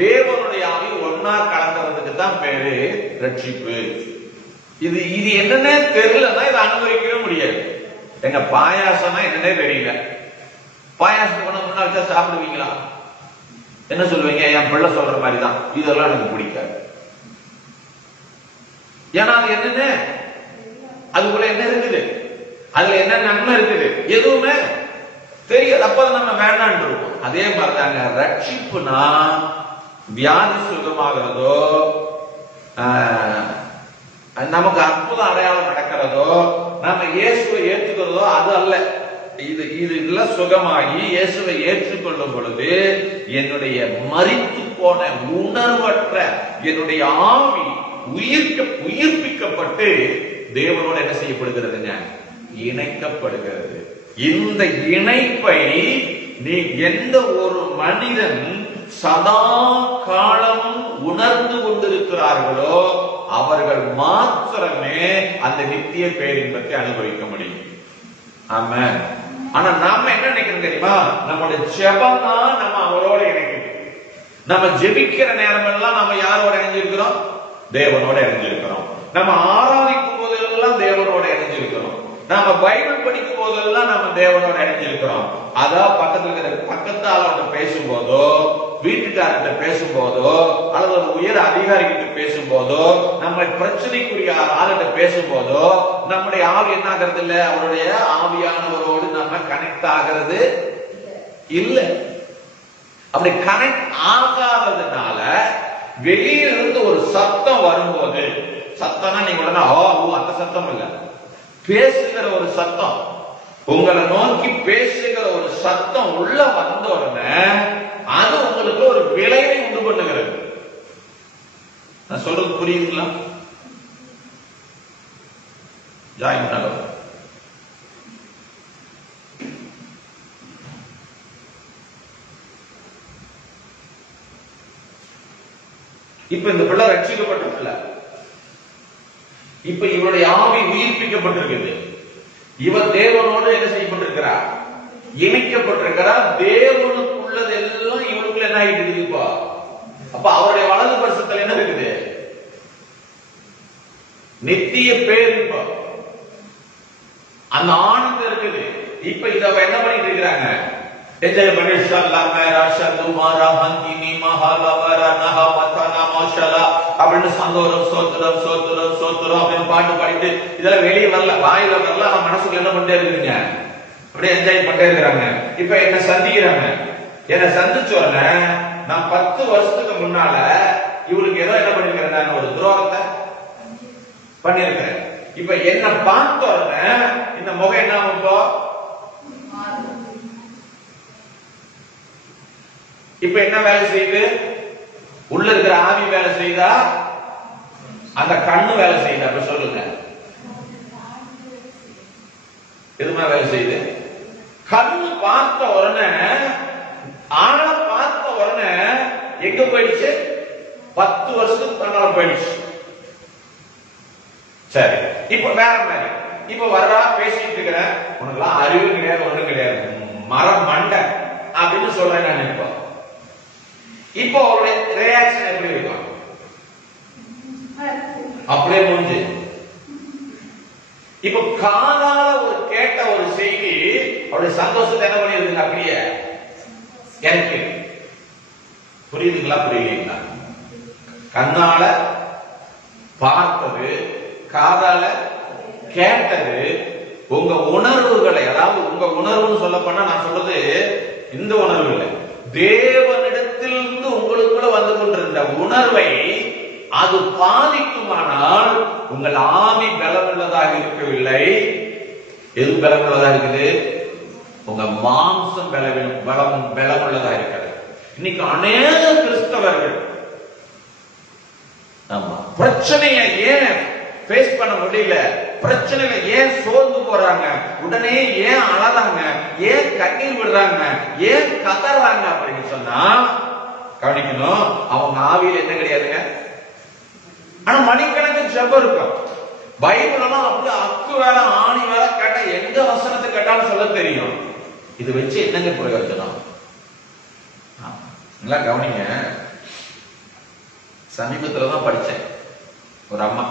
தேவனுடைய ஆவியும் ஒன்னா கலந்துறதுக்கு தான் பேரு ரட்சிப்பு. இது என்னன்னே தெரியலன்னா இதை அனுபவிக்கவே முடியாது. எங்க பாயாசம்னா என்னன்னே தெரியல, பாயாசம் முன்ன வச்சா சாப்பிடுவீங்களா? என்ன சொல்லுவீங்க? என் பிள்ளை சொல்ற மாதிரி தான், இதெல்லாம் எனக்கு பிடிக்காது. ஏன்னா அது என்னன்னு, அதுக்குள்ள என்ன இருக்குது, அதுல என்ன நன்மை இருக்குது, எதுவுமே தெரியாது. அப்ப நம்ம வேண்டாம். அதே மாதிரிதாங்க ரட்சிப்புனா வியாதி சுகமாகிறதோ, நமக்கு அற்புத அடையாளம் நடக்கிறதோ, நம்ம இயேசுவை ஏற்றுக்கிறதோ அது அல்ல. இதுல சுகமாகி இயேசுவை ஏற்றுக்கொள்ளும் பொழுது என்னுடைய மரித்து போன உணர்வற்ற என்னுடைய ஆவி உயிர்ப்பிக்கப்பட்டு தேவனோடு என்ன செய்யப்படுகிறதுங்க, இணைக்கப்படுகிறது. இந்த இணைப்பை நீ எந்த ஒரு மனிதன் சதா காலமும் உணர்ந்து கொண்டிருக்கிறார்களோ அவர்கள் மாத்திரமே அந்த நித்திய பேரின்பத்தை அனுபவிக்க முடியும். ஆமென். ஆனா நாம என்ன நினைக்கிறோம் தெரியுமா, நம்முடைய ஜெபம் தான் நம்ம அவரோட இணைக்குது. நம்ம ஜெபிக்கிற நேரம் எல்லாம் நம்ம யாரோட இணைஞ்சிருக்கிறோம், தேவனோட இணைஞ்சிருக்கிறோம். நம்ம ஆராதிக்கும் போதெல்லாம் தேவனோட இணைஞ்சிருக்கிறோம். நாம பைபிள் படிக்கும் போதெல்லாம் நம்ம தேவனோட இணைஞ்சிருக்கிறோம். அதான் பக்கத்தாளோட பேசும்போதோ, வீட்டுக்காரர்கிட்ட பேசும்போதோ, அல்லது ஒரு உயர் அதிகாரிகிட்ட பேசும்போதோ, நம்ம பிரச்சனைக்குரிய ஆளுகிட்ட பேசும்போதோ நம்முடைய ஆவி என்ன ஆகிறது இல்ல, அவருடைய ஆவியானவரோடு நம்ம கனெக்ட் ஆகிறது இல்ல. அப்படி கனெக்ட் ஆகாததுனால வெளியிலிருந்து ஒரு சத்தம் வரும்போது, சத்தம்னா நீங்க உடனே அந்த சத்தம் இல்ல, பேசுகிற ஒரு சத்தம், உங்களை நோக்கி பேசுகிற ஒரு சத்தம் உள்ள வந்த உடனே அது உங்களுக்கு ஒரு விளைவை உண்டு பண்ணுகிறது. நான் சொல்றது புரியுதுங்களா? ஜாயின் பண்ண இப்ப இந்த பிள்ளை ரட்சிக்கப்பட்ட பிள்ளை. இப்ப இவருடைய ஆவி உயிர்ப்பிக்கப்பட்டிருக்குது. இவர் தேவனோடு என்ன செய்யப்பட்டிருக்கிறார்? இணைக்கப்பட்டிருக்கிறார். தேவனுக்குள்ளது எல்லாம் இவருக்குள்ள என்ன ஆகிட்டு இருக்குது இப்போ? அப்ப அவருடைய வலது பரிசுத்தல் என்ன இருக்குது? நித்திய பேரின்பம், அந்த ஆனந்தம் இருக்குது. இப்ப இத என்ன பண்ணிட்டு இருக்கிறாங்க? என்ஜாய் பண்ணி அப்படின்னு சந்தோஷம் சோத்திரம் சோத்திரம் சோத்திரம் அப்படின்னு பாட்டு பாடிட்டு இதெல்லாம் வெளியே வரல, வாயில வரல, ஆனா மனசுக்குள்ள என்ன பண்ணிட்டே இருக்குங்க? அப்படியே என்ஜாய் பண்ணிட்டே இருக்கிறாங்க. இப்ப என்ன சந்திக்கிறாங்க. என்ன சந்திச்ச உடனே நான் 10 வருஷத்துக்கு முன்னால இவருக்கு ஏதோ என்ன பண்ணிருக்கிறேன், ஒரு துரோகத்தை பண்ணிருக்கிறேன். இப்ப என்ன பார்த்த உடனே இந்த முகம் என்ன ஆகும்? இப்ப என்ன வேலை செய்யுது? உள்ள இருக்கிற ஆவி வேலை செய்தா, அந்த கண்ணு வேலை செய்யுது? அப்படி சொல்லுங்க, எதுமா வேலை செய்யுது? கண்ணு பார்த்த உடனே, ஆள பார்த்த உடனே எங்க போயிடுச்சு? 10 வருஷத்துக்கு முன்னால போயிடுச்சு. சரி, இப்ப வேற மாதிரி. இப்ப வர்றா, பேசிட்டு இருக்கிறேன், உனக்குலாம் அறிவு கிடையாது, ஒண்ணும் கிடையாது, மரம் மண்டை அப்படின்னு சொல்றேன் நான். இப்போ அவருடைய ரியாக்ஷன் எப்படி இருக்கும்? அப்படியே முடிஞ்சு. இப்ப காதால ஒரு கேட்ட ஒரு செய்தி அவருடைய சந்தோஷத்தை என்ன பண்ணிருக்குங்க? அப்படியே எனக்கு புரியுதுங்களா? புரியுதுங்களா? கண்ணால பார்த்தது, காதால கேட்டது, உங்க உணர்வுகளை, அதாவது உங்க உணர்வுன்னு சொல்ல போனா நான் சொல்றது இந்த உணர்வு இல்லை, தேவனிடத்திலிருந்து உங்களுக்குள்ள வந்து கொண்டிருந்த உணர்வை அது பாதிக்குமானால் உங்கள் ஆவி பலமுள்ளதாக இருக்கவில்லை. எது பலமுள்ளதாக இருக்குது? உங்க மாம்சம் பலமுள்ளதாக இருக்கிறது. இன்னைக்கு அநேக கிறிஸ்தவர்கள் பிரச்சனையை ஏன் ஃபேஸ் பண்ண முடியல, பிரச்சனையில ஏன் சோர்ந்து போறாங்க, உடனே ஏன் அழறாங்க, ஏன் கண்ணீர் விடுறாங்க, ஏன் கதறாங்க அப்படின்னு சொன்னா கவனிக்கணும், அவங்க ஆவியில் என்ன கிடையாதுங்க. ஆனா மணிக்கணக்கு ஜெபம் இருக்கும். பைபிள் எல்லாம் அப்படி அக்கு வேலை ஆணி வேலை கேட்டா எந்த வசனத்தை கேட்டாலும் சொல்ல தெரியும். இது வச்சு என்னங்க பிரயோஜனம்? நல்லா கவனிங்க. சமீபத்துலதான் படிச்சேன், ஒரு அம்மா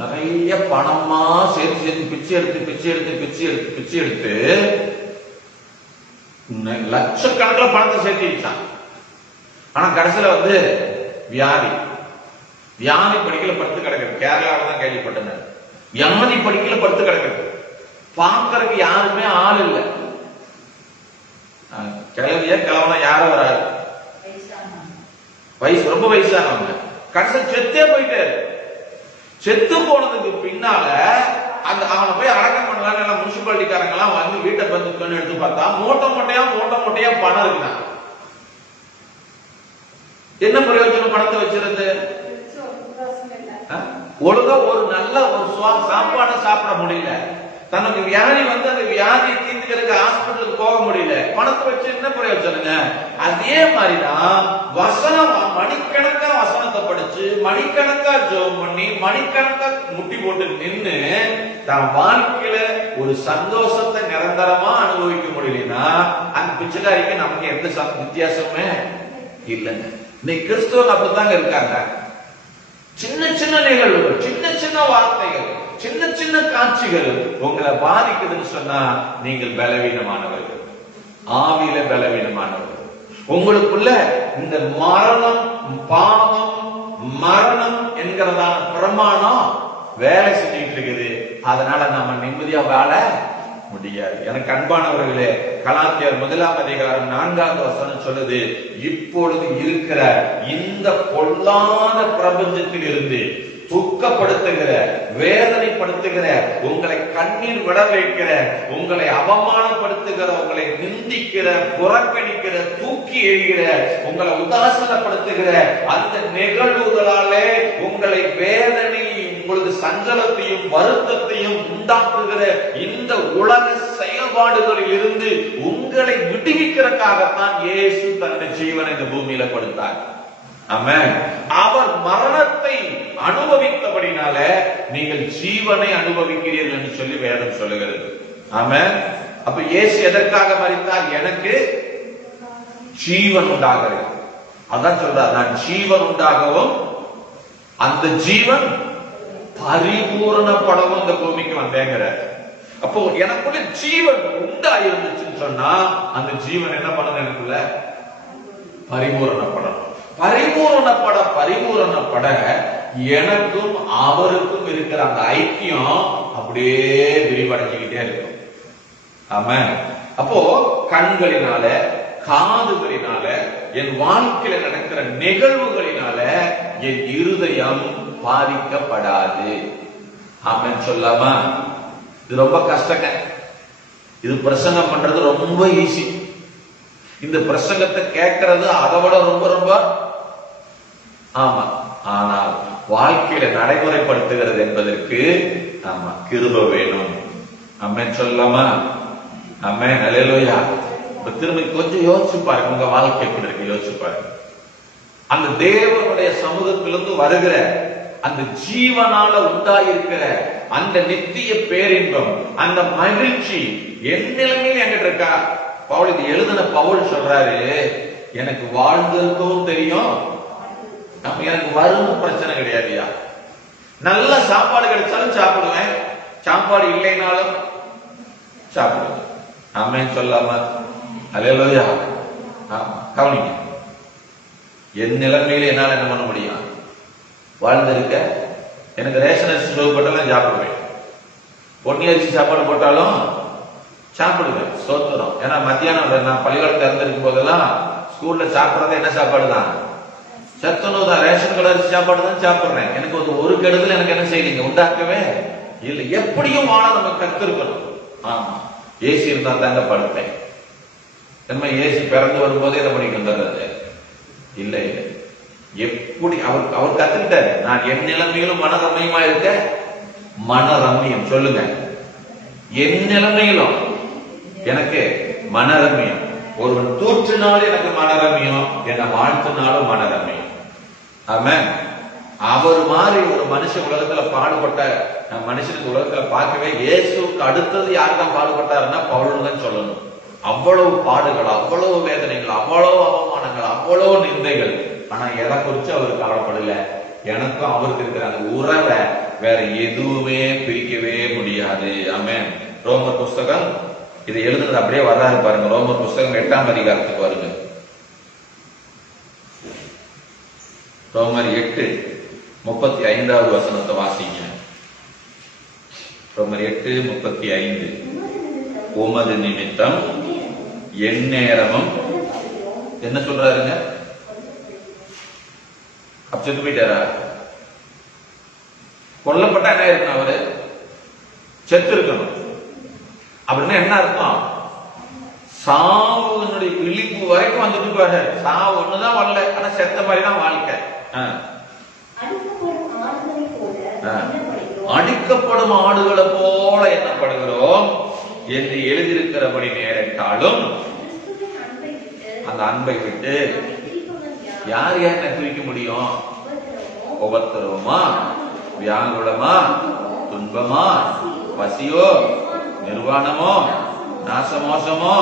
நிறைய பணமா சேர்த்து சேர்த்து பிச்சை எடுத்து பிச்சை எடுத்து பிச்சை எடுத்து பிச்சை எடுத்து லட்சக்கணக்கில் பணத்தை சேர்த்திச்சான். ஆனா கடைசியில வந்து வியாதி படிக்கல படுத்து கிடக்குது. கேரளாவில தான் கேள்விப்பட்டேன். வியாதி படிக்கல படுத்து கிடக்குது. பார்க்கறதுக்கு யாருமே ஆள் இல்லை. கிழவனா யாரும் வராது, வயசு ரொம்ப வயசானவங்க. கடைசியில் செத்தே போயிட்டாரு. செத்து போனதுக்கு பின்னால அந்த அவனை போய் அடக்கம் பண்ணலாம் முனிசிபாலிட்டிக்காரங்க எல்லாம் வந்து வீட்டை வந்து எடுத்து பார்த்தா மூட்டை மூட்டையா பணம் இருக்குதான். என்ன பிரயோஜனம் பணத்தை வச்சிருந்து? ஒழுங்கா ஒரு நல்ல ஒரு சாப்பாடை சாப்பிட முடியல. தனக்கு வியாதி வந்து அந்த வியாதியை தீர்த்துக்கிறதுக்கு ஹாஸ்பிட்டலுக்கு போக முடியல. பணத்தை வச்சு என்ன பிரயோஜனங்க? அதே மாதிரிதான் வசனம், மணிக்கணக்கா வசனத்தை படிச்சு, மணிக்கணக்கா ஜெபம் பண்ணி, மணிக்கணக்கா முட்டி போட்டு நின்று தான் வாழ்க்கையில ஒரு சந்தோஷத்தை நிரந்தரமா அனுபவிக்க முடியலன்னா அந்த பிச்சைக்காரிக்கு நமக்கு எந்த வித்தியாசமே இல்லைங்க. இன்னைக்கு கிறிஸ்துவங்க அப்படித்தாங்க இருக்காங்க. சின்ன சின்ன நிகழ்வுகள், சின்ன சின்ன வார்த்தைகள், சின்ன சின்ன காட்சிகள் உங்களை பாதிக்குதுன்னு சொன்னா நீங்கள் பலவீனமானவர்கள், ஆவியில பலவீனமானவர்கள். உங்களுக்குள்ள இந்த மரணம், பாவம், மரணம் என்கிறதான பிரமாணம் வேலை செஞ்சுட்டு இருக்குது. அதனால நாம நிம்மதியா வாழ முடியாது. எனக்கு அன்பானவர்களே, கலாத்தியர் 1:4 சொல்லுது, இப்பொழுது இருக்கிற இந்த பொல்லாத பிரபஞ்சத்தில் இருந்து துக்கப்படுத்துகிற, வேதனைப்படுத்துகிற, உங்களை கண்ணீர் விட வைக்கிற, உங்களை அவமானப்படுத்துகிற, உங்களை நிந்திக்கிற, புறக்கணிக்கிற, தூக்கி எறிகிற, உங்களை உதாசனப்படுத்துகிற அந்த நிகழ்வுகளாலே உங்களை வேதனை, உங்களுக்கு சஞ்சலத்தையும் வருத்தத்தையும் உண்டாக்குகிற இந்த உலக செயல்பாடுகளில் இருந்து உங்களை விடுவிக்கிறதுக்காகத்தான் இயேசு தன்னுடைய ஜீவனை இந்த பூமியில கொடுத்தார். ஆமென். அவர் மரணத்தை அனுபவித்தபடினால நீங்கள் ஜீவனை அனுபவிக்கிறீர்கள் என்று சொல்லி வேதம் சொல்லுகிறது. ஆமென். அப்ப இயேசு எதற்காக மரித்தார்? எனக்கு ஜீவன் உண்டாகிறது. அதான் சொல்றார், நான் ஜீவன் உண்டாகவும் அந்த ஜீவன் பரிபூரணப்படவும் இந்த பூமிக்கு வந்தேங்கிற. அப்போ எனக்குள்ள ஜீவன் உண்டாயிருந்துச்சுன்னு சொன்னா அந்த ஜீவன் என்ன பண்ணணும்? எனக்குள்ள பரிபூரணப்படணும். பரிபூரணப்பட எனக்கும் அவருக்கும் இருக்கிற அந்த ஐக்கியம் அப்படியே விரிவடைஞ்சுக்கிட்டே இருக்கும். ஆமென். அப்போ கண்களினால, காதுகளினால, என் வாழ்க்கையில நடக்கிற நிகழ்வுகளினால என் இருதயம் பாதிக்கப்படாது. ஆமென் சொல்லாமா? இது ரொம்ப கஷ்டங்க. இது பிரசங்கம் பண்றது ரொம்ப ஈஸி. இந்த பிரசங்கத்தை கேட்கறது அதை விட ரொம்ப ரொம்ப ஆமா. ஆனால் வாழ்க்கையில நடைமுறைப்படுத்துகிறது என்பதற்கு ஆமா கிருபை வேணும். ஆமென் சொல்லாமா? ஆமென். அல்லேலூயா. திரும்பி கொஞ்சம் யோசிச்சு பாருங்க, உங்க வாழ்க்கை எப்படி இருக்கு யோசிச்சு பாருங்க. அந்த தேவனுடைய சமூகத்திலிருந்து வருகிற அந்த ஜீவனால உண்டாயிருக்கிற அந்த நித்திய பேரின்பம், அந்த மகிழ்ச்சி என் நிலைமையில் என்கிட்ட இருக்கா? பவுல் இது எழுதின பவுல் சொல்றாரு, எனக்கு வாழ்ந்திருக்கவும் தெரியும், நம்ம எனக்கு வரும் பிரச்சனை கிடையாதுயா. நல்ல சாப்பாடு கிடைச்சாலும் சாப்பிடுவேன், சாப்பாடு இல்லைனாலும் சாப்பிடுவேன். ஆமென் சொல்லாம? அல்லேலூயா. கவனிங்க, என் நிலைமையில என்னால என்ன பண்ண முடியும்? வாழ்ந்திருக்க. எனக்கு ரேஷன் அரிசி போட்டாலும் சாப்பிடுவேன், பொன்னி அரிசி சாப்பாடு போட்டாலும் சாப்பிடுவேன், சோத்துறோம். ஏன்னா மத்தியானம் நான் பள்ளிக்கூடத்துல இருந்திருக்கும் போதெல்லாம் ஸ்கூல்ல சாப்பிடறது என்ன சாப்பாடு தான்? சத்துணவு தான். ரேஷன் கடை அரிசி சாப்பாடு தான் சாப்பிடுறேன். எனக்கு ஒரு கெடுதல் எனக்கு என்ன செய்யுங்க உண்டாக்கவே இல்லை. எப்படியும் வாழ நம்ம கத்திருக்கணும். ஆமா, ஏசி இருந்தா தாங்க படுப்பேன். நம்ம ஏசி பிறந்து வரும்போதே என்ன பண்ணிட்டு வந்துடுறது இல்ல இல்லை. எப்படி அவர் கத்துக்கிட்டாரு, நான் என் நிலைமையிலும் மனரம்யமா இருக்க. மனரம்யம் சொல்லுங்க. என் நிலைமையிலும் எனக்கு மனரம்யம். ஒருவன் தூற்றினாலும் எனக்கு மனரம்யம், என்னை வாழ்த்தினாலும் மனரம்யம். ஆமென். அவர் மாதிரி ஒரு மனுஷன் உலகத்துல பாடுபட்ட மனுஷனுக்கு உலகத்துல பார்க்கவே, இயேசுக்கு அடுத்தது யார் தான் பாடுபட்டாருன்னா பவுல் தான் சொல்லணும். அவ்வளவு பாடுகள், அவ்வளவு வேதனைகள், அவ்வளவு அவமானங்கள், அவ்வளவு நிந்தைகள். ஆனா எதை குறிச்சு அவர் கவலைப்படல. எனக்கும் அவருக்கு இருக்கிற அந்த உறவை வேற எதுவுமே பிரிக்கவே முடியாது. ஆமென். ரோமர் புஸ்தகம் இதை எழுதுனது அப்படியே வர்றாரு பாருங்க. ரோமர் புஸ்தகம் 8ஆம் அதிகாரத்துக்கு வருங்க. ரோமர் 8:35 வசனத்தை வாசிங்க. ரோமர் 8:35. உமது நிமித்தம் என் நேரமும் என்ன சொல்றாருங்க? அப்ப செத்து போயிட்டாரா? கொல்லப்பட்டா என்ன இருக்கணும்? அவரு செத்து இருக்கணும். அப்படின்னா என்ன அர்த்தம்? சாவுனுடைய இழிப்பு வரைக்கும் வந்துட்டு பாரு. சாவு ஒண்ணுதான் வரல, ஆனா செத்த மாதிரி தான் வாழ்க்கை. அடிக்கப்படும் ஆடுகளை போல எண்ணப்படுகிறோம் என்று எழுதியிருக்கிறபடி நேரத்தாலும் அந்த அன்பை விட்டு யார் யார் பிரிக்க முடியும்? உபத்திரவமா, வியாகுலமா, துன்பமா, பசியோ, நிர்வாணமோ, நாசமோசமோ,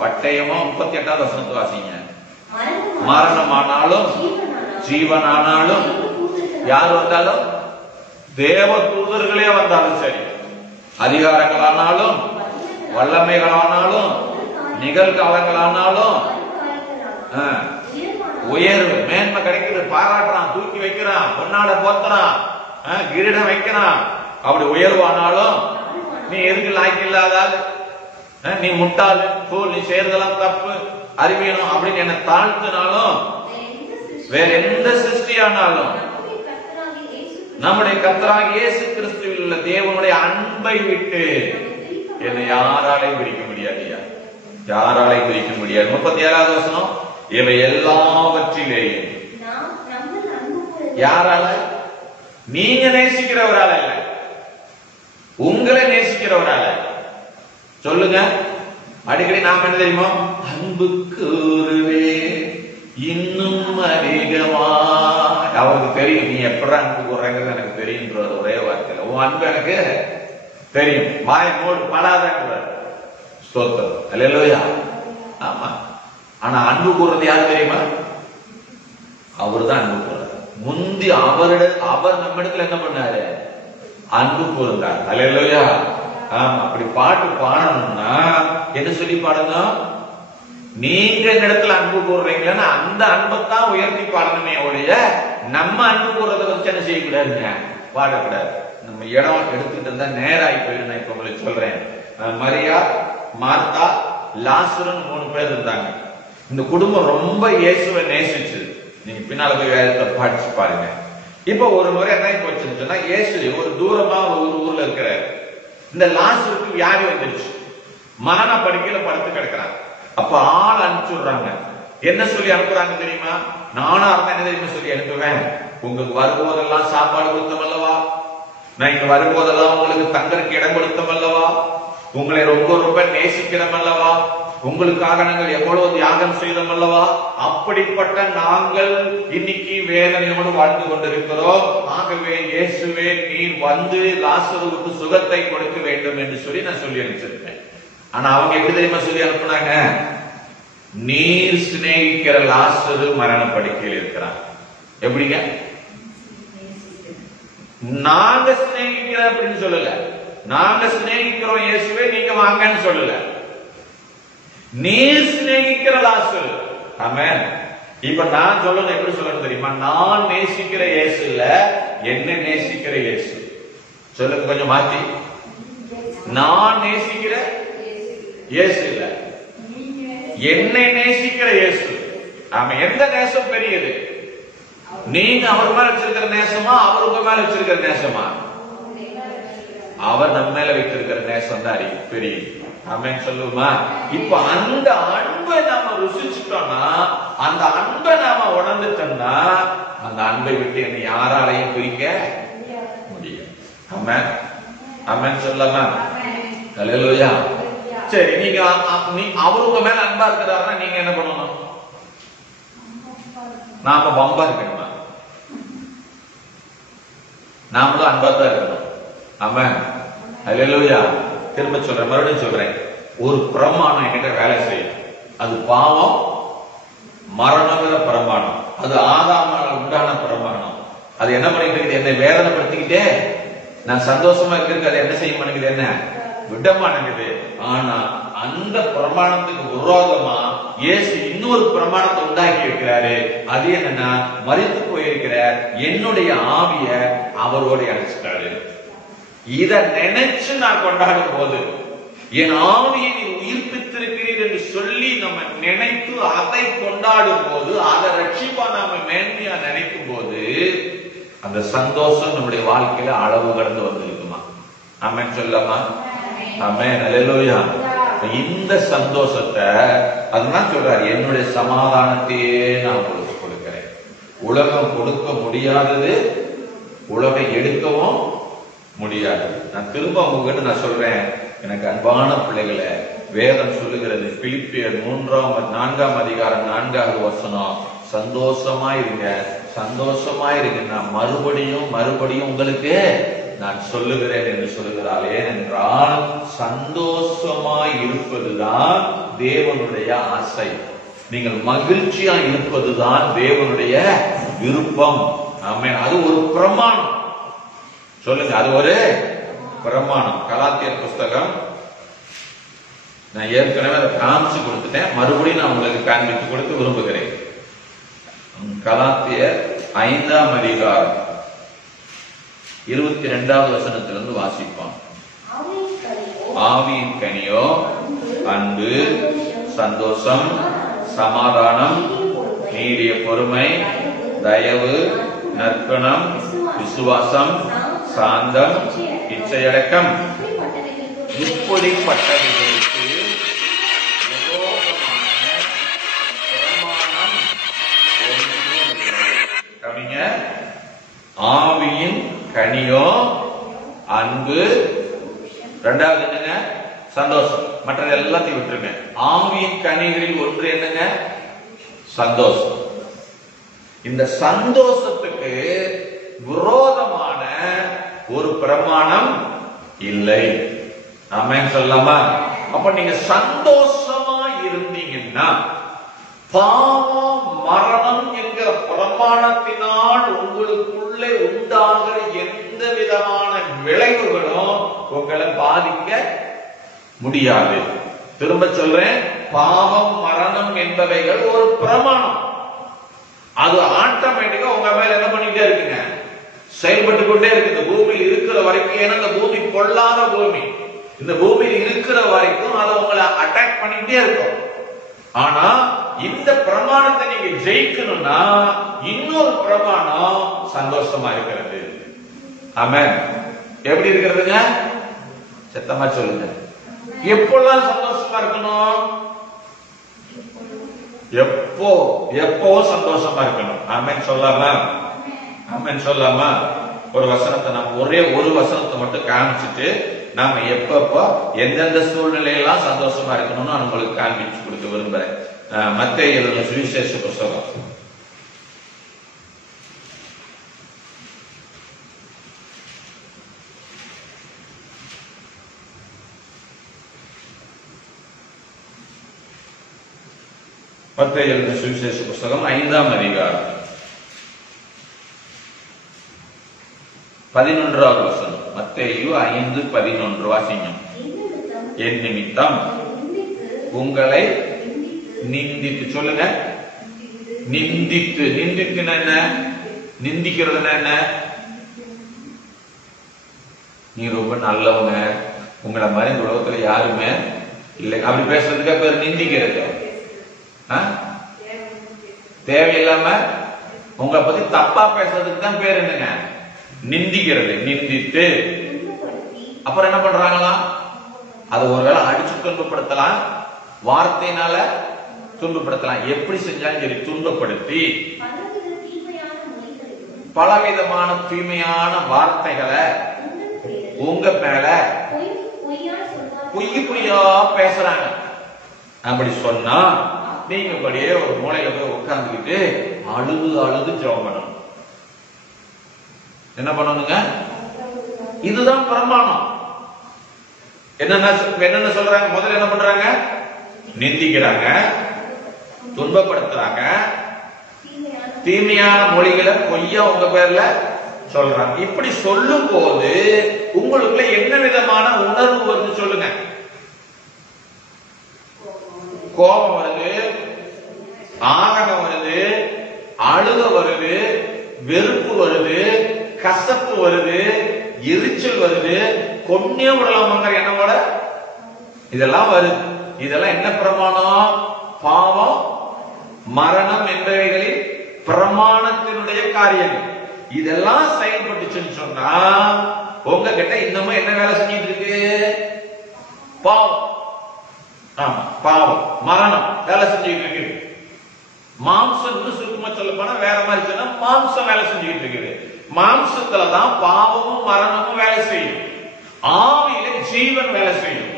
பட்டயமோ. 38ஆவது வசனத்தை வாசிங்க. மரணமானாலும் ஜீவனானாலும் யார் வந்தாலும், தேவ தூதர்களே வந்தாலும் சரி, அதிகாரங்களானாலும் வல்லமைகளானாலும் நிகழ்காலங்களானாலும் உயர்வு மேன்மை கிடைக்குது, பாராட்டுறான், தூக்கி வைக்கிறான், பொன்னாட போத்துறான், கிரீடம் வைக்கிறான். அப்படி உயர்வானாலும் நீ எதுக்கு லாய்க்கு இல்லாதால், நீ முட்டாள், நீ செய்யறதெல்லாம் தப்பு, அறிவியணும் அப்படின்னு என்ன தாழ்த்தினாலும், வேற எந்த சிருஷ்டியானாலும் நம்முடைய கர்த்தராகிய இயேசு கிறிஸ்துவில் உள்ள தேவனுடைய அன்பை விட்டு என்னை யாராலையும் பிரிக்க முடியாது. யாராலையும் பிரிக்க முடியாது. 37வது வசனம், இவை எல்லாவற்றிலேயும் யாரால? நீங்க நேசிக்கிறவரால இல்ல, உங்களை நேசிக்கிறவரால. சொல்லுங்க. அடிக்கடி நாம என்ன தெரியுமா? அன்பு கூறுவே இன்னும் அதிகமா. அவருக்கு தெரியும் நீ எப்படி அன்பு கூறுறங்கிறது எனக்கு தெரியுன்ற ஒரே வார்த்தையில உன் அன்பு எனக்கு தெரியும். வாய மூடு படாதன்ற ஸ்தோத்திரம். அல்லேலூயா. ஆமா. ஆனா அன்பு கூறுறது யாரு தெரியுமா? அவர் தான் அன்பு கூறுறாரு. முந்தி அவர் நம்ம இடத்துல என்ன பண்ணாரு? அன்பு கூர்ந்தார். அல்லேலூயா. ஆமா. அப்படி பாட்டு பாடணும்னா என்ன சொல்லி பாடணும்? நீங்க இந்த இடத்துல அன்பு கூறுறீங்கன்னா அந்த அன்பைத்தான் உயர்த்தி பாடணுமே ஒழிய நம்ம அன்பு கூறுறதை வச்சு என்ன செய்யக்கூடாதுங்க, பாடக்கூடாது. நம்ம இடம் எடுத்துட்டு இருந்தா நேராகி போயிடும். நான் இப்ப உங்களுக்கு சொல்றேன். மரியா, மார்த்தா, லாசருன்னு 3 பேர் இருந்தாங்க. இந்த குடும்பம் ரொம்ப இயேசுவை நேசிச்சு. நீங்க பின்னால போய் வேதத்தை படிச்சு பாருங்க. இப்ப ஒரு முறை என்ன போச்சுன்னு சொன்னா, இயேசு ஒரு தூரமா ஒரு ஊர்ல இருக்கிற இந்த லாசருக்கு வியாதி வந்துருச்சு. மரண படுக்கையில படுத்து கிடக்குறாங்க. அப்ப ஆள் அனுப்பிச்சுடுறாங்க. என்ன சொல்லி அனுப்புறாங்க தெரியுமா? நானா இருந்தா என்ன தெரியுமா சொல்லி அனுப்புவேன்? உங்களுக்கு வரும்போதெல்லாம் சாப்பாடு கொடுத்தோம் அல்லவா, நான் இங்க வரும்போதெல்லாம் உங்களுக்கு தங்கறதுக்கு இடம் கொடுத்தோம் அல்லவா, உங்களை ரொம்ப ரொம்ப நேசிக்கிறோம் அல்லவா, உங்களுக்காக நாங்கள் எவ்வளவு தியாகம் செய்தோம் அல்லவா, அப்படிப்பட்ட நாங்கள் இன்னைக்கு வேதனையோடு வாழ்ந்து கொண்டிருக்கிறோம். ஆகவே இயேசுவே நீர் வந்து லாசருக்கு சுகத்தை கொடுக்க வேண்டும் என்று சொல்லி நான் சொல்லி அனுப்பிச்சிருக்கேன். ஆனா அவங்க எப்படி தெரியுமா சொல்லி அனுப்புனாங்க? நீர் சிநேகிக்கிற லாசரு மரண படுக்கையில் இருக்கிறாங்க. எப்படிங்க? நாங்க சிநேகிக்கிற அப்படின்னு சொல்லல, நாங்க சிநேகிக்கிறோம் இயேசுவே நீங்க வாங்கன்னு சொல்லல, நீர் சிநேகிக்கிற லாசரு. ஆமென். இப்ப நான் சொல்லணும் எப்படி சொல்லணும் தெரியுமா? நான் நேசிக்கிற இயேசு இல்ல, என்ன நேசிக்கிற இயேசு. சொல்லுங்க கொஞ்சம் மாத்தி. நான் நேசிக்கிற இயேசு இல்ல, என்னை நேசிக்கிற இயேசு. ஆமா. எந்த நேசம் பெரியது? நீங்க அவர் மேல வச்சிருக்கிற நேசமா, அவர் உங்க மேல வச்சிருக்கிற நேசமா? அவர் நம்ம மேல வைத்திருக்கிற நேசம் தான் பெரிய. ஆமென் சொல்லுமா? இப்ப அந்த அன்பை நாம ருசிச்சுட்டோம்னா, அந்த அன்பை நாம உணர்ந்துட்டோம்னா, அந்த அன்பை விட்டு என்னை யாராலையும் பிரிக்க முடியும். ஆமென். ஆமென் சொல்லமா? அல்லேலூயா. சரி, நீங்க அவர் உங்க மேல அன்பா இருக்கிறாருன்னா நீங்க என்ன பண்ணணும்? நாம பம்பா இருக்கணுமா? நாமளும் அன்பா தான் இருக்கணும். ஆமென். அல்லேலூயா. திரும்ப சொல்றேன், மறுபடியும் சொல்றேன். ஒரு பிரமாணம் என்கிட்ட வேலை செய்யும். அது பாவம், மரணங்கிற பிரமாணம். அது ஆதாமால் உண்டான பிரமாணம். அது என்ன பண்ணிட்டு இருக்குது? என்னை வேதனைப்படுத்திக்கிட்டே நான் சந்தோஷமா இருக்கிறது அது என்ன செய்ய மாட்டேங்குது? என்ன விட மாட்டேங்குது. ஆனா அந்த பிரமாணத்துக்கு விரோதமா இயேசு இன்னொரு பிரமாணத்தை உண்டாக்கி இருக்கிறாரு. அது என்னன்னா, மரித்து போயிருக்கிற என்னுடைய ஆவிய அவரோட அழைச்சிட்டாரு. இத நினைச்சு நான் கொண்டாடும் போது, என் ஆவியை நீ உயிர்ப்பித்திருக்கிறீர் என்று சொல்லி நம்ம நினைத்து அதை கொண்டாடும் போது, அதை ரட்சிப்பா நாம மேன்மையா நினைக்கும் போது, அந்த சந்தோஷம் நம்முடைய வாழ்க்கையில அளவு கடந்து வந்திருக்குமா? ஆமென் சொல்லமா? ஆமென். அல்லேலூயா. இந்த சந்தோஷத்தை அதுதான் சொல்றாரு, என்னுடைய சமாதானத்தையே நான் உங்களுக்கு கொடுக்கிறேன். உலகம் கொடுக்க முடியாதது உலகம் எடுக்கவும் முடியாது. நான் திரும்ப உங்ககிட்ட நான் சொல்றேன், எனக்கு அன்பான பிள்ளைகளை, வேதம் சொல்லுகிறது பிலிப்பியர் 4ஆம் அதிகாரம் 4வது வசனம், சந்தோஷமா இருங்க, சந்தோஷமா இருங்க, நான் மறுபடியும் உங்களுக்கு நான் சொல்லுகிறேன் என்று சொல்லுகிறாள். ஏனென்றால் சந்தோஷமாய் இருப்பதுதான் தேவனுடைய ஆசை. நீங்கள் மகிழ்ச்சியா இருப்பதுதான் தேவனுடைய விருப்பம். ஆமென். அது ஒரு பிரமாணம். சொல்லுங்க, அது ஒரு பிரமாணம். கலாத்தியர் புஸ்தகம் நான் ஏற்கனவே அதை காமிச்சு கொடுத்துட்டேன், மறுபடியும் நான் உங்களுக்கு காண்பித்து கொடுத்து விரும்புகிறேன். கலாத்தியர் 5ஆம் அதிகாரம் 22வது வசனத்திலிருந்து வாசிப்போம். ஆவியின் கனியோ அன்பு, சந்தோஷம், சமாதானம், நீடிய பொறுமை, தயவு, நற்குணம், விசுவாசம், சாந்தம், இச்சையடக்கம். இப்படிப்பட்டவைகளுக்கு ஆவியின் கனியோ அன்பு, இரண்டாவது என்னங்க? சந்தோஷம். மற்றது எல்லாத்தையும் விட்டுருங்க. ஆவியின் கனிகளில் ஒன்று என்னங்க? சந்தோஷம். இந்த சந்தோஷத்துக்கு விரோதமான ஒரு பிரமாணம் இல்லை. ஆமென் சொல்லலாமா? அப்ப நீங்க சந்தோஷமா இருந்தீங்கன்னா பாவம் மரணம் என்கிற பிரமாணத்தினால் உங்களுக்குள்ளே உண்டாகிற எந்த விதமான விளைவுகளும் உங்களை பாதிக்க முடியாது. திரும்ப சொல்றேன், பாவம் மரணம் என்பவைகள் ஒரு பிரமாணம். அது ஆட்டோமேட்டிக்கா உங்க மேல என்ன பண்ணிட்டே இருக்குங்க? செயல்பட்டு கொண்டே இருக்கு. இந்த பூமியில் இருக்கிற வரைக்கும். ஏன்னா இந்த பூமி பொல்லாத பூமி. இந்த பூமியில் இருக்கிற வரைக்கும் அதை உங்களை அட்டாக் பண்ணிட்டே இருக்கும். ஆனா இந்த பிரமாணத்தை நீங்க ஜெயிக்கணும்னா இன்னொரு பிரமாணம் சந்தோஷமா இருக்கிறது. ஆமென். எப்படி இருக்கிறதுங்க? சத்தமா சொல்லுங்க. எப்பெல்லாம் சந்தோஷமா இருக்கணும்? எப்போ சந்தோஷமா இருக்கணும். ஆமென் சொல்லாமா? ஆமென் சொல்லாமா? ஒரு வசனத்தை நம்ம ஒரே ஒரு வசனத்தை மட்டும் காமிச்சிட்டு நாம எப்பப்போ எந்தெந்த சூழ்நிலையெல்லாம் சந்தோஷமா இருக்கணும்னு நான் உங்களுக்கு காண்பிச்சு கொடுக்க விரும்புறேன். மத்தேயு எழுதின சுவிசேஷ புஸ்தகம் மத்தேயு எழுதின சுவிசேஷ புஸ்தகம் 5ஆம் அதிகாரம் 11வது வசனம். மத்தேயு 5:11 வாசிங்க. என் நிமித்தம் உங்களை நிந்தித்து, சொல்லுங்க, நிந்தித்து. நிந்தித்துன்னா என்ன? நிந்திக்கிறதுனா என்ன? நீ ரொம்ப நல்லவங்க, உங்களை மாதிரி இந்த உலகத்துல யாருமே இல்லை, அப்படி பேசுறதுக்கு பேர் நிந்திக்கிறது. தேவையில்லாம உங்களை பத்தி தப்பா பேசுறதுக்கு தான் பேர் என்னங்க? நிந்திக்கிறது. நிந்தித்து அப்புறம் என்ன பண்றாங்களா? அது ஒருவேளை அடிச்சு துன்பப்படுத்தலாம், வார்த்தையினால துன்பப்படுத்தலாம். எப்படி செஞ்சாலும் சரி துன்பப்படுத்தி பலவிதமான தீமையான வார்த்தைகளை உங்க மேல பொய்யா பேசுறாங்க. அப்படி சொன்னா நீங்க அப்படியே ஒரு மூலையில போய் உட்கார்ந்துக்கிட்டு அழுது அழுது ஜெபம் பண்ணணும். என்ன பண்ணணுங்க? இதுதான் பிரமாணம். என்னென்ன சொல்றாங்க? முதல்ல என்ன பண்றாங்க? நிந்திக்கிறாங்க, துன்பப்படுத்துறாங்க, தீமையான மொழிகளை பொய்யா உங்க பேர்ல சொல்றாங்க. இப்படி சொல்லும் போது உங்களுக்குள்ள என்ன விதமான உணர்வு வருது சொல்லுங்க? கோபம் வருது, ஆதங்கம் வருது, அழுக வருது, வெறுப்பு வருது, கசப்பு வருது, எரிச்சல் வருது, கொன்னே விடலாமாங்கிற எண்ணமோட இதெல்லாம் வருது. இதெல்லாம் என்ன பிரமாணம்? பாவம் மரணம் என்பவைகளில் பிரமாணத்தினுடைய காரியங்கள். இதெல்லாம் செயல்பட்டுச்சுன்னு சொன்னா உங்ககிட்ட இன்னமும் என்ன வேலை செஞ்சிட்டு இருக்கு? பாவம். ஆமா, பாவம் மரணம் வேலை செஞ்சுட்டு இருக்கு. மாம்சம் சுருக்கமா சொல்ல போனா வேற மாதிரி சொன்னா மாம்சம் வேலை செஞ்சுட்டு இருக்குது. மாம்சத்துலதான் பாவமும் மரணமும் வேலை செய்யும். ஆவியில ஜீவன் வேலை செய்யும்.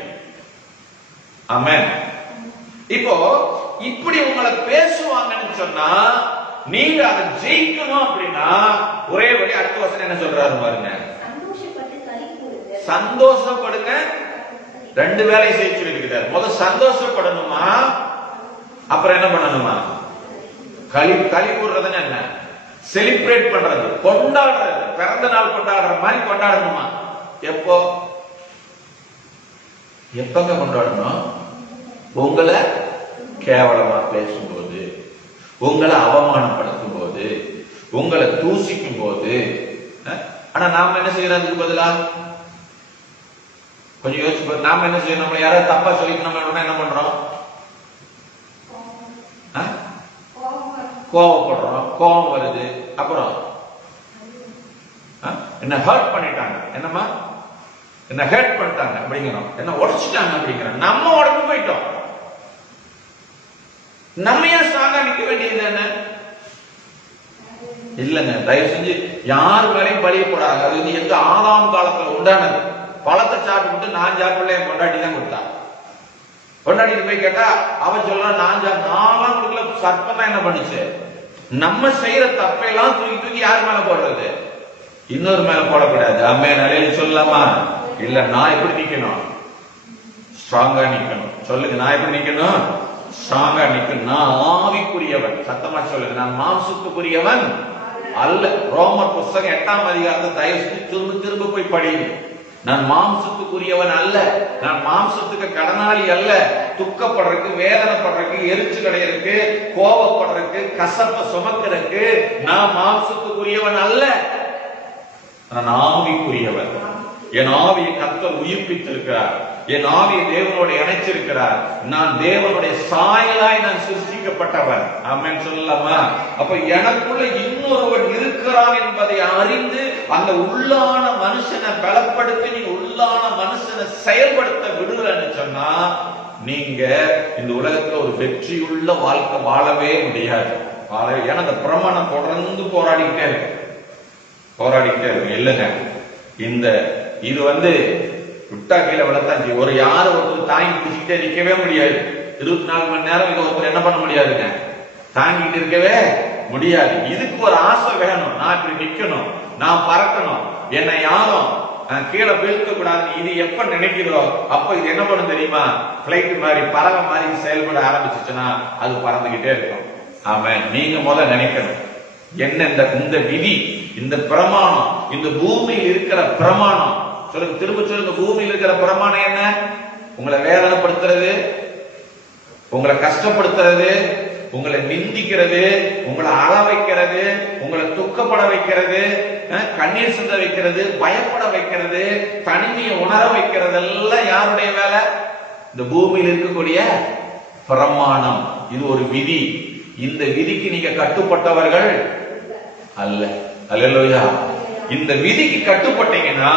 ஆமென். இப்போ இப்படி உங்களை பேசுவாங்கன்னு சொன்னா நீங்க அதை ஜெயிக்கணும் அப்படின்னா ஒரே வழி. அடுத்த வசனம் என்ன சொல்றாரு பாருங்க? சந்தோஷப்படுங்க. ரெண்டு வேலை செய்ய சொல்லியிருக்கிறார். முதல் சந்தோஷப்படணுமா, அப்புறம் என்ன பண்ணணுமா? களி கூறுறதுன்னு என்ன? செலிப்ரேட் பண்றது, கொண்டாடுறது. பிறந்த நாள் கொண்டாடுற மாதிரி கொண்டாடணுமா? எப்பங்க கொண்டாடணும்? உங்களை கேவலமா பேசும்போது, உங்களை அவமானப்படுத்தும் போது, உங்களை தூசிக்கும் போது. ஆனா நாம என்ன செய்யறதுக்கு பதிலா கொஞ்சம் யோசிச்சு நாம என்ன செய்யணும்? நம்மள யாராவது தப்பா சொல்லிட்டு நம்ம என்ன பண்றோம்? கோவப்படுறோம், கோபம் வருது, அப்புறம் என்ன ஹர்ட் பண்ணிட்டாங்க, என்னமா என்ன ஹர்ட் பண்ணிட்டாங்க அப்படிங்கிறோம், என்ன உடைச்சிட்டாங்க அப்படிங்கிறோம். நம்ம உடம்பு போயிட்டோம். நம்ம ஏன் ஸ்ட்ராங்கா நிக்க வேண்டியது என்ன? இல்லங்க, தயவு செஞ்சு யாரு மேலையும் பழியக்கூடாது. அது வந்து எங்க ஆதாம் காலத்துல உண்டானது. பழத்தை சாப்பிட்டு நான் சாப்பிடல, என் கொண்டாடி தான் கொடுத்தா. கொண்டாடிட்டு போய் கேட்டா அவன் சொல்றான் நான்லாம் கொடுக்கல, சர்ப்பம் தான் என்ன பண்ணுச்சு. நம்ம செய்யற தப்பையெல்லாம் தூக்கி தூக்கி யார் மேல போடுறது? இன்னொரு மேல போடக்கூடாது. அம்மே நிலையில சொல்லலாமா? இல்ல, நான் எப்படி நிக்கணும்? ஸ்ட்ராங்கா நிக்கணும். சொல்லுங்க, நான் எப்படி நிக்கணும்? ஸ்ட்ராங்கா நிக்கணும். நான் ஆவிக்குரியவன். சத்தமா சொல்லுங்க, நான் மாம்சத்துக்குரியவன் அல்ல. ரோமர் புஸ்தகம் 8ஆம் அதிகாரத்தை தயவு செஞ்சு திரும்ப திரும்ப போய் படிங்க. நான் மாம்சத்துக்குரியவன் அல்ல, நான் மாம்சத்துக்கு கடனாளி அல்ல. துக்கப்படுறதுக்கு, வேதனைப்படுறதுக்கு, எரிச்சு கிடையிறதுக்கு, கோபப்படுறதுக்கு, கசப்ப சுமக்கிறதுக்கு நான் மாம்சத்துக்குரியவன் அல்ல. நான் ஆவிக்குரியவன். என் ஆவியை கர்த்தர் உயிர்ப்பித்திருக்கிறார். என் ஆவியை தேவனோடு இணைச்சிருக்கிறார். நான் தேவனுடைய சாயலாய் நான் சிருஷ்டிக்கப்பட்டவன். ஆமென் சொல்லலாமா? அப்ப எனக்குள்ள இன்னொருவன் இருக்கிறான் என்பதை அறிந்து அந்த உள்ளான மனுஷனை பலப்படுத்தி நீங்க உள்ளான மனுஷனை செயல்படுத்த விடுதலைன்னு சொன்னா நீங்க இந்த உலகத்துல ஒரு வெற்றியுள்ள வாழ்க்கை வாழவே முடியாது. ஏன்னா அந்த பிரமாணம் தொடர்ந்து போராடிக்கிட்டே இருக்கு. இல்லைங்க, இந்த இது வந்து விட்டா கீழே விழத்தான். ஒரு யாரு ஒருத்தர் தாங்கி பிடிச்சிக்கிட்டே நிக்கவே முடியாது. 24 மணி நேரம் இதை ஒருத்தர் என்ன பண்ண முடியாதுங்க, தாங்கிட்டு இருக்கவே முடியாது. இதுக்கு ஒரு ஆசை வேணும். நான் இப்படி நிக்கணும், நான் பறக்கணும், என்னை யாரும் கீழே வீழ்த்த கூடாது. இது எப்ப நினைக்கிறோ அப்ப இது என்ன பண்ணும் தெரியுமா? பிளைட் மாதிரி, பறவை மாதிரி செயல்பட ஆரம்பிச்சுச்சுன்னா அது பறந்துகிட்டே இருக்கும். ஆமா, நீங்க முதல்ல நினைக்கணும் என்ன இந்த விதி, இந்த பிரமாணம், இந்த பூமியில் இருக்கிற பிரமாணம். சொல்லுங்க, திரும்ப சொல்லுங்க. பூமியில் இருக்கிற பிரமாணம் என்ன? உங்களை வேதனைப்படுத்துறது, உங்களை கஷ்டப்படுத்துறது, உங்களை நிந்திக்கிறது, உங்களை அழ வைக்கிறது, உங்களை துக்கப்பட வைக்கிறது, கண்ணீர் சிந்த வைக்கிறது, பயப்பட வைக்கிறது, தனிமையை உணர வைக்கிறது எல்லாம் யாருடைய வேலை? இந்த பூமியில் இருக்கக்கூடிய பிரமாணம். இது ஒரு விதி. இந்த விதிக்கு நீங்க கட்டுப்பட்டவர்கள் அல்ல. அல்லேலூயா. இந்த விதிக்கு கட்டுப்பட்டீங்கன்னா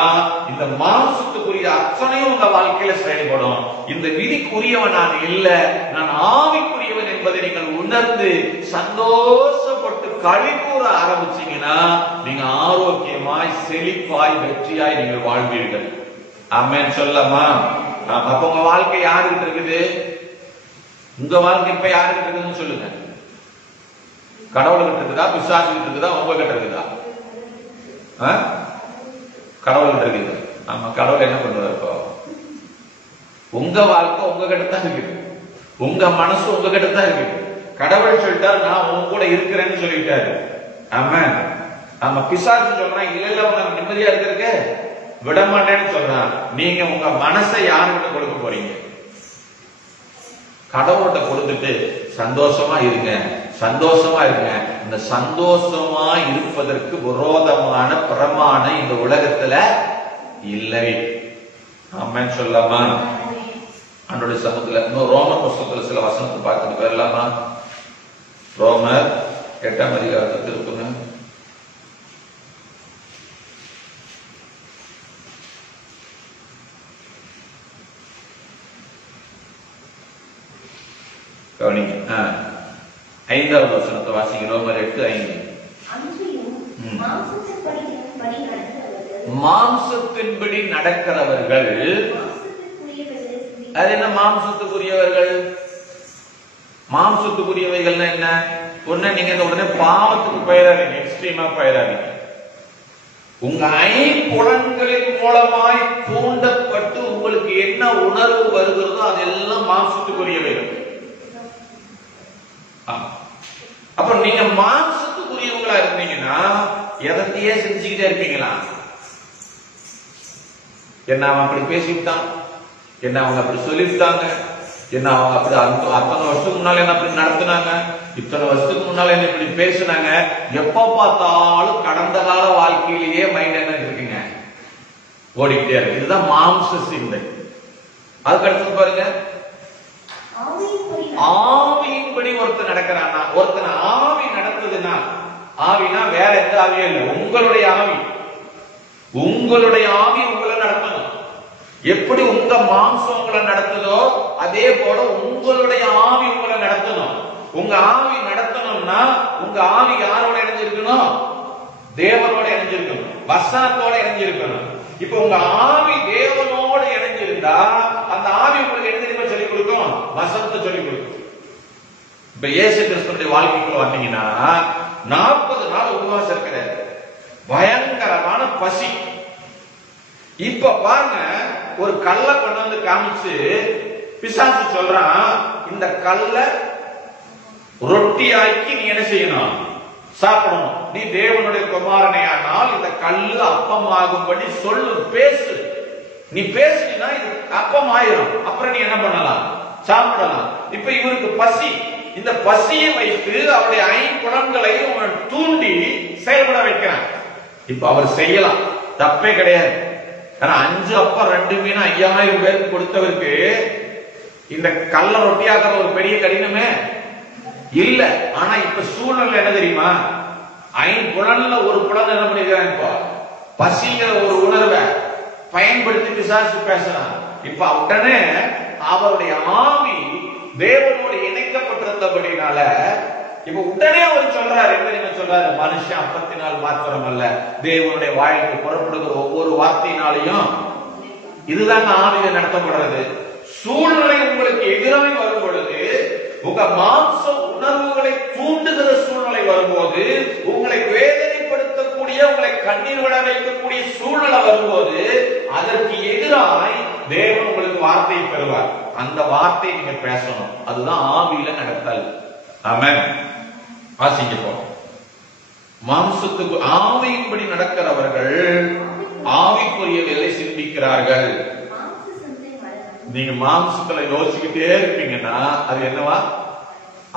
இந்த மாம்சத்துக்குரிய அத்தனையும் உங்க வாழ்க்கையில செயல்படும். இந்த விதிக்குரியவன் நான் இல்ல, நான் ஆவிக்குரியவன் என்பதை நீங்கள் உணர்ந்து சந்தோஷப்பட்டு களி கூற ஆரம்பிச்சீங்கன்னா நீங்க ஆரோக்கியமாய், செழிப்பாய், வெற்றியாய் நீங்கள் வாழ்வீர்கள். ஆமென் சொல்லலாமா? அப்ப உங்க வாழ்க்கை யாருக்கிட்ட இருக்குது? உங்க வாழ்க்கை இப்ப யாருக்கிட்ட இருக்குதுன்னு சொல்லுங்க. கடவுள்கிட்ட இருக்குதா, பிசாசுகிட்ட இருக்குதா, உங்ககிட்ட இருக்குதா? கடவுள்கிட்ட இருக்குது. ஆமா, கடவுள் என்ன பண்ணுவார்? இப்போ உங்க வாழ்க்கை உங்ககிட்ட தான் இருக்குது, உங்க மனசு உங்ககிட்ட தான் இருக்குது. கடவுள் சொல்லிட்டாரு, நான் உங்க கூட இருக்கிறேன்னு சொல்லிட்டாரு. ஆமா, ஆமா. பிசாசு சொல்றான், இல்ல உங்க நிம்மதியா இருக்கிறதுக்கு விட மாட்டேன்னு சொல்றான். நீங்க உங்க மனசை யாருக்கிட்ட கொடுக்க போறீங்க? கடவுள்கிட்ட கொடுத்துட்டு சந்தோஷமா இருங்க, சந்தோஷமா இருங்க. இந்த சந்தோஷமா இருப்பதற்கு விரோதமான பிரமாணம் இந்த உலகத்துல இல்லை. ஆமென் சொல்லலாமா? அன்றைய சமூகத்துல இன்னும் ரோமர் புஸ்தகத்துல சில வசனத்தை பார்த்துட்டு போயிடலாமா? ரோமர் 8ஆம் அதிகாரத்துக்கு இருக்குங்க. கவனிங்க. 5வது வசனத்தை வாசிங்க. ரோமர் 8:5. மாம்சத்தின்படி நடக்கிறவர்கள். அது என்ன மாம்சத்துக்குரியவர்கள்? மாம்சத்துக்குரியவைகள்னா என்ன? ஒண்ணு, நீங்க உடனே பாவத்துக்கு போயிடாதீங்க, எக்ஸ்ட்ரீமா போயிடாதீங்க. உங்க ஐம்புலன்களின் மூலமாய் தூண்டப்பட்டு உங்களுக்கு என்ன உணர்வு வருகிறதோ அதெல்லாம் மாம்சத்துக்குரியவைகள். அப்ப நீங்க மாம்சத்துக்குரியவங்களா இருந்தீங்கன்னா எதையே செஞ்சுக்கிட்டே இருப்பீங்களா? என்ன அவன் அப்படி பேசிவிட்டான், என்ன அவங்க அப்படி சொல்லிவிட்டாங்க, என்ன அவங்க அப்படி அத்தனை வருஷத்துக்கு முன்னால என்ன அப்படி நடத்தினாங்க, இத்தனை வருஷத்துக்கு முன்னால என்ன இப்படி பேசினாங்க. எப்ப பார்த்தாலும் கடந்த கால வாழ்க்கையிலேயே மைண்ட் என்ன இருக்குங்க, ஓடிக்கிட்டே இருக்கு. இதுதான் மாம்ச சிந்தை. அதுக்கு அடுத்து பாருங்க, ஆவியின்படி ஒருத்தர் நடக்கிறானா, ஒருத்தன் ஆவி நடக்குதுன்னா, ஆவினா வேற எந்த ஆவியும் இல்லை, உங்களுடைய ஆவி. உங்களுடைய ஆவி உங்களை நடத்தணும். எப்படி உங்க மாம்சம் உங்களை நடத்துதோ அதே போல உங்களுடைய ஆவி உங்களை நடத்தணும். உங்க ஆவி நடத்தணும்னா உங்க ஆவி யாரோட இணைஞ்சிருக்கணும்? தேவனோட இணைஞ்சிருக்கணும், வசனத்தோட இணைஞ்சிருக்கணும். இப்ப உங்க ஆவி தேவனோட இணைஞ்சிருந்தா அந்த ஆவி உங்களுக்கு என்ன தெரியுமா சொல்லிக் கொடுக்கும்? வசனத்தை சொல்லிக் கொடுக்கும். இப்ப இயேசு கிறிஸ்துவினுடைய வாழ்க்கைக்குள்ள வந்தீங்கன்னா 40 நாள் உபவாசம் இருக்கிறார், பயங்கரமான பசி. இப்ப பாருங்க, ஒரு கல்ல கொண்டு வந்து காமிச்சு பிசாசு சொல்றான், இந்த கல்ல ரொட்டி ஆக்கி நீ என்ன செய்யணும்? சாப்பிடணும். நீ தேவனுடைய குமாரனையானால் இந்த கல்லு அப்பம் ஆகும்படி சொல்லு, பேசு. நீ பேசினா இது அப்பம் ஆயிரும், அப்புறம் நீ என்ன பண்ணலாம்? சாப்பிடலாம். இப்ப இவருக்கு பசி, இந்த பசியை வைத்து அவருடைய ஐம்புலன்களையும் தூண்டி செயல்பட வைக்கிறான். இப்ப அவர் செய்யலாம், தப்பே கிடையாது. ஆனா 5 அப்பம் 2 மீன் 5000 பேருக்கு கொடுத்தவருக்கு இந்த கல்ல ரொட்டியாக்குற ஒரு பெரிய கடினமே இல்ல. ஆனா இப்ப சூழ்நிலை என்ன தெரியுமா? ஐம்புலன்ல ஒரு புலன் என்ன பண்ணிருக்கான்? இப்போ பசிங்கிற ஒரு உணர்வை பயன்படுத்தி பிசாசு பேசலாம். இப்ப உடனே அவருடைய ஆவி தேவனோடு இணைக்கப்பட்டிருந்தபடினால இப்ப உடனே அவர் சொல்றாரு, என்ன சொல்றாரு? மனுஷன் அப்பத்தினால் மாத்திரம் அல்ல, தேவனுடைய வாய்க்கு புறப்படுகிற ஒவ்வொரு வார்த்தையினாலையும். இதுதான் ஆவியில நடத்தப்படுறது. சூழ்நிலை உங்களுக்கு எதிராக வரும் பொழுது, உங்க மாம்ச உணர்வுகளை தூண்டுகிற சூழ்நிலை வரும்போது, உங்களை வேதனைப்படுத்தக்கூடிய, உங்களை கண்ணீர் விட வைக்கக்கூடிய சூழ்நிலை வரும்போது, அதற்கு எதிராய் தேவன் உங்களுக்கு வார்த்தையை பெறுவார். அந்த வார்த்தையை நீங்க பேசணும். அதுதான் ஆவியில நடத்தல். ஆமென். வாசிங்க போறோம். மாம்சத்துக்கு ஆவியின்படி நடக்கிறவர்கள் ஆவிக்குரியவைகளை சிந்திக்கிறார்கள். நீங்க மாம்சத்துல யோசிச்சுக்கிட்டே இருப்பீங்கன்னா அது என்னவா?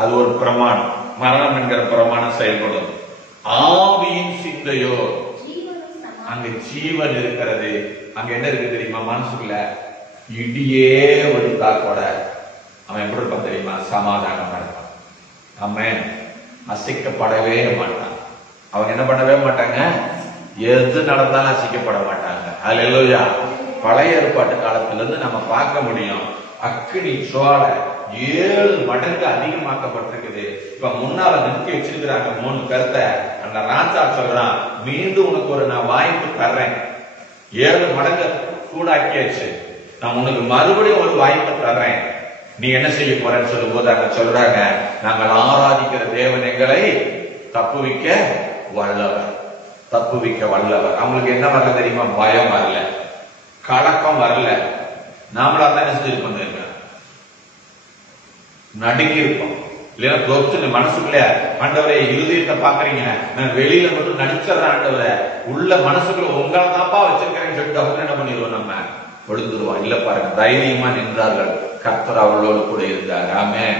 அது ஒரு பிரமாணம், மரணம் என்கிற பிரமாணம் செயல்படும். ஆவியின் சிந்தையோ அங்க ஜீவன் இருக்கிறது. அங்க என்ன இருக்கு தெரியுமா? மனசுக்குள்ள இடியே ஒழுங்கா கூட அவன் எப்படி இருப்பான் தெரியுமா? சமாதானமா இருப்பான். அவன் அசைக்கப்படவே மாட்டான். அவங்க என்ன பண்ணவே மாட்டாங்க, எது நடந்தாலும் அசைக்கப்பட மாட்டாங்க. அல்லேலூயா. பழைய ஏற்பாட்டு காலத்துல இருந்து நம்ம பார்க்க முடியும், அக்கினி சோலை 7 மடங்கு அதிகமாக்கப்பட்டிருக்குது. இப்ப முன்னால நிறுத்தி வச்சிருக்கிறாங்க 3 பேர்த்த. அந்த ராஜா சொல்றான், மீண்டும் உனக்கு ஒரு நான் வாய்ப்பு தர்றேன், 7 மடங்கு கூடாக்கியாச்சு, நான் உனக்கு மறுபடியும் ஒரு வாய்ப்பு தர்றேன், நீ என்ன செய்ய போறேன்னு சொல்லும் போது அங்க சொல்றாங்க, நாங்கள் ஆராதிக்கிற தேவன் எங்களை தப்புவிக்க வல்லவர். தப்புவிக்க வல்லவர். அவங்களுக்கு என்ன வரல தெரியுமா? பயம் வரல, கலக்கம் வரல. நாமளா தான் என்ன செஞ்சிருப்போம்? நடுங்கி இருப்போம் இல்லையா? தொத்து மனசுக்குள்ள, ஆண்டவரே இருதயத்தை பாக்குறீங்க, நான் வெளியில மட்டும் நடிச்சிடறேன் ஆண்டவரே, உள்ள மனசுக்குள்ள உங்களை தாப்பா வச்சிருக்கிறேன்னு சொல்லிட்டு அவங்க என்ன பண்ணிடுவோம்? நம்ம ஒழுந்துருவோம். இல்ல பாருங்க, தைரியமா நின்றார்கள், கர்த்தர் அவளோடு கூட இருந்தார். ஆமென்.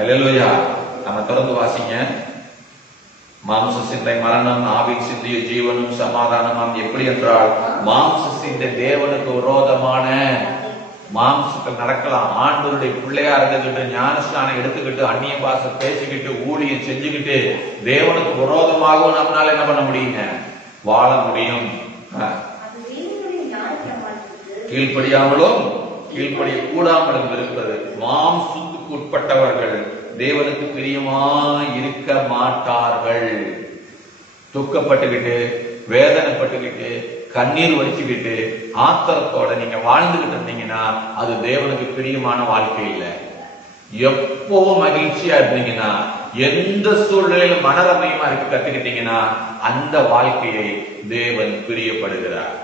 அல்லேலூயா. நம்ம தொடர்ந்து வாசிங்க. மாம்ச சிந்தை மரணம், ஆவின் சிந்தைய ஜீவனும் சமாதானமாம். எப்படி என்றால், மாம்ச சிந்தை தேவனுக்கு விரோதமான. மாம்சத்தில் நடக்கலாம். ஆண்டவருடைய பிள்ளையா இருந்துகிட்டு, ஞானஸ்நானம் எடுத்துக்கிட்டு, அந்நிய பாஷை பேசிக்கிட்டு, ஊழியம் செஞ்சுக்கிட்டு, தேவனுக்கு விரோதமாகவும் நம்மளால என்ன பண்ண முடியுங்க? வாழ முடியும். கீழ்ப்படியாமலும் கீழ்ப்படிய கூடாமலும் இருப்பது. மாம்சத்துக்கு உட்பட்டவர்கள் தேவனுக்கு பிரியமா இருக்க மாட்டார்கள். துக்கப்பட்டுக்கிட்டு, வேதனைப்பட்டுக்கிட்டு, கண்ணீர் வடிச்சுக்கிட்டு, ஆத்திரத்தோட நீங்க வாழ்ந்துகிட்டு இருந்தீங்கன்னா அது தேவனுக்கு பிரியமான வாழ்க்கை இல்லை. எப்பவும் மகிழ்ச்சியா இருந்தீங்கன்னா, எந்த சூழ்நிலையிலும் மனரமயமா இருக்க கத்துக்கிட்டீங்கன்னா அந்த வாழ்க்கையை தேவன் பிரியப்படுகிறார்.